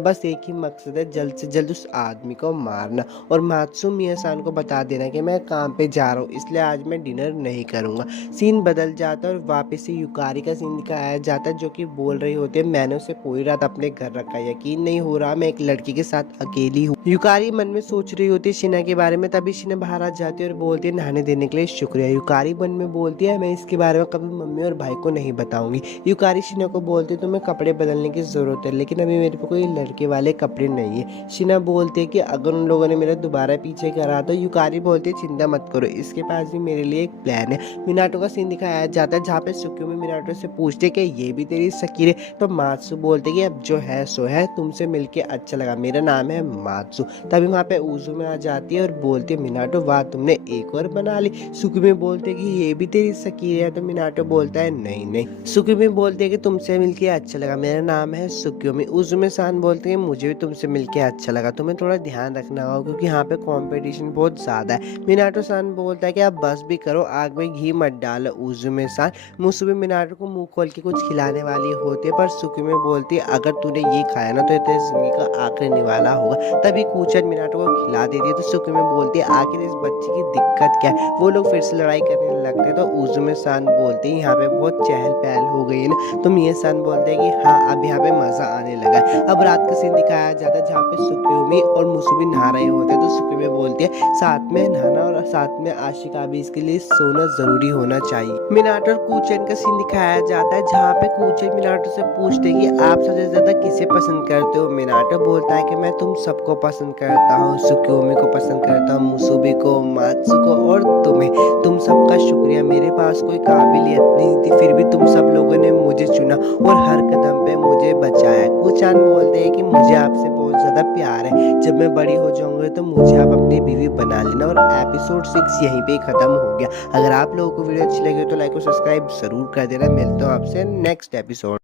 बस एक ही मकसद है जल्द से जल्द उस आदमी को मारना। और मात्सु मिया सान को बता देना कि मैं काम पे जा रहा हूँ इसलिए आज मैं डिनर नहीं करूंगा। सीन बदल जाता है और वापस से युकारी का सीन दिखाया जाता है जो कि बोल रही होती है मैंने उसे पूरी रात अपने घर रखा, यकीन नहीं हो रहा मैं एक लड़की के साथ अकेली हूँ। युकारी मन में सोच रही होती है शिना के बारे में। तभी शिना बाहर आ जाती है और बोलती है नहाने देने के लिए शुक्रिया। युकारी मन में बोलती है मैं इसके बारे में कभी मम्मी और भाई को नहीं बताऊंगी। युकारी शिना को बोलती है तुम्हें कपड़े बदलने की जरूरत है लेकिन अभी मेरे पे कोई लड़के वाले कपड़े नहीं है। शिना बोलती है कि अगर उन लोगों ने मेरा दोबारा पीछे करा तो युकारी बोलती है चिंता मत करो इसके पास भी मेरे लिए एक प्लान है। मिनाटो का सीन दिखाया जाता है जहाँ पे सुक्योमी मिनाटो से पूछते कि ये भी तेरी सकीरे? तो मात्सु बोलते कि अब जो है सो है, तुमसे मिलके अच्छा लगा, मेरा नाम है मात्सु। तभी वहाँ पे उजुमे आ जाती है और बोलती है मिनाटो वाह तुमने एक और बना ली। सुक्योमी बोलते कि ये भी तेरी सकीरे है? तो मिनाटो बोलता है नहीं नहीं। सुक्योमी बोलते है कि तुमसे मिलके अच्छा लगा, मेरा नाम है सुक्योमी। उजुमे सान बोलते हैं मुझे भी तुमसे मिलके अच्छा लगा, तुम्हें थोड़ा ध्यान रखना होगा क्योंकि यहाँ पे कंपटीशन बहुत ज्यादा है। मिनाटो सान बोलता है कि आप बस भी करो, आग में घी मत डालो। उजुमे सान मुसुबी मिनाटो को मुंह खोल के कुछ खिलाने वाली होती है पर सुक्योमी बोलती है अगर तूने ये खाया ना तो तेरी जिंदगी का आखिरी निवाला होगा। तभी कुचन मिनाटो को खिला देती है। तो सुक्योमी बोलती है आखिर इस बच्चे की दिक्कत क्या है? वो लोग फिर से लड़ाई करने लगते हैं। तो उजुमे सान बोलती है यहाँ पे बहुत चहल पहल हो गई है ना। तो मिया सान बोलते हैं कि हाँ अब यहाँ पे मजा आने लगा है। अब रात का सीन दिखाया जाता है जहाँ पे सुक्योमी और मुसुबी नहा रहे होते हैं। तो सुक्योमी बोलती है साथ में नहाना और साथ में आशिका भी इसके लिए सोना जरूरी होना चाहिए। मिनाटो और कूचेन का सीन दिखाया जाता है जहाँ पे कूचेन मिनाटो से पूछते कि आप सबसे ज्यादा किसे पसंद करते हो। मिनाटो बोलता है कि मैं तुम सबको पसंद करता हूँ, सुक्योमी को पसंद करता हूँ, मुसुबी को, मात्सु को और तुम्हें। तुम सबका शुक्रिया, मेरे पास कोई काबिलियत नहीं थी फिर भी तुम सब लोगों ने मुझे चुना और हर कदम पे मुझे बचाया। कूचान बोलते हैं कि मुझे आपसे बहुत ज्यादा प्यार है, जब मैं बड़ी हो जाऊंगी तो मुझे आप अपनी बीवी बना लेना। और एपिसोड 6 यहीं पे खत्म हो गया। अगर आप लोगों को वीडियो अच्छी लगी तो लाइक और सब्सक्राइब जरूर कर देना। मिलता हूँ आपसे नेक्स्ट एपिसोड।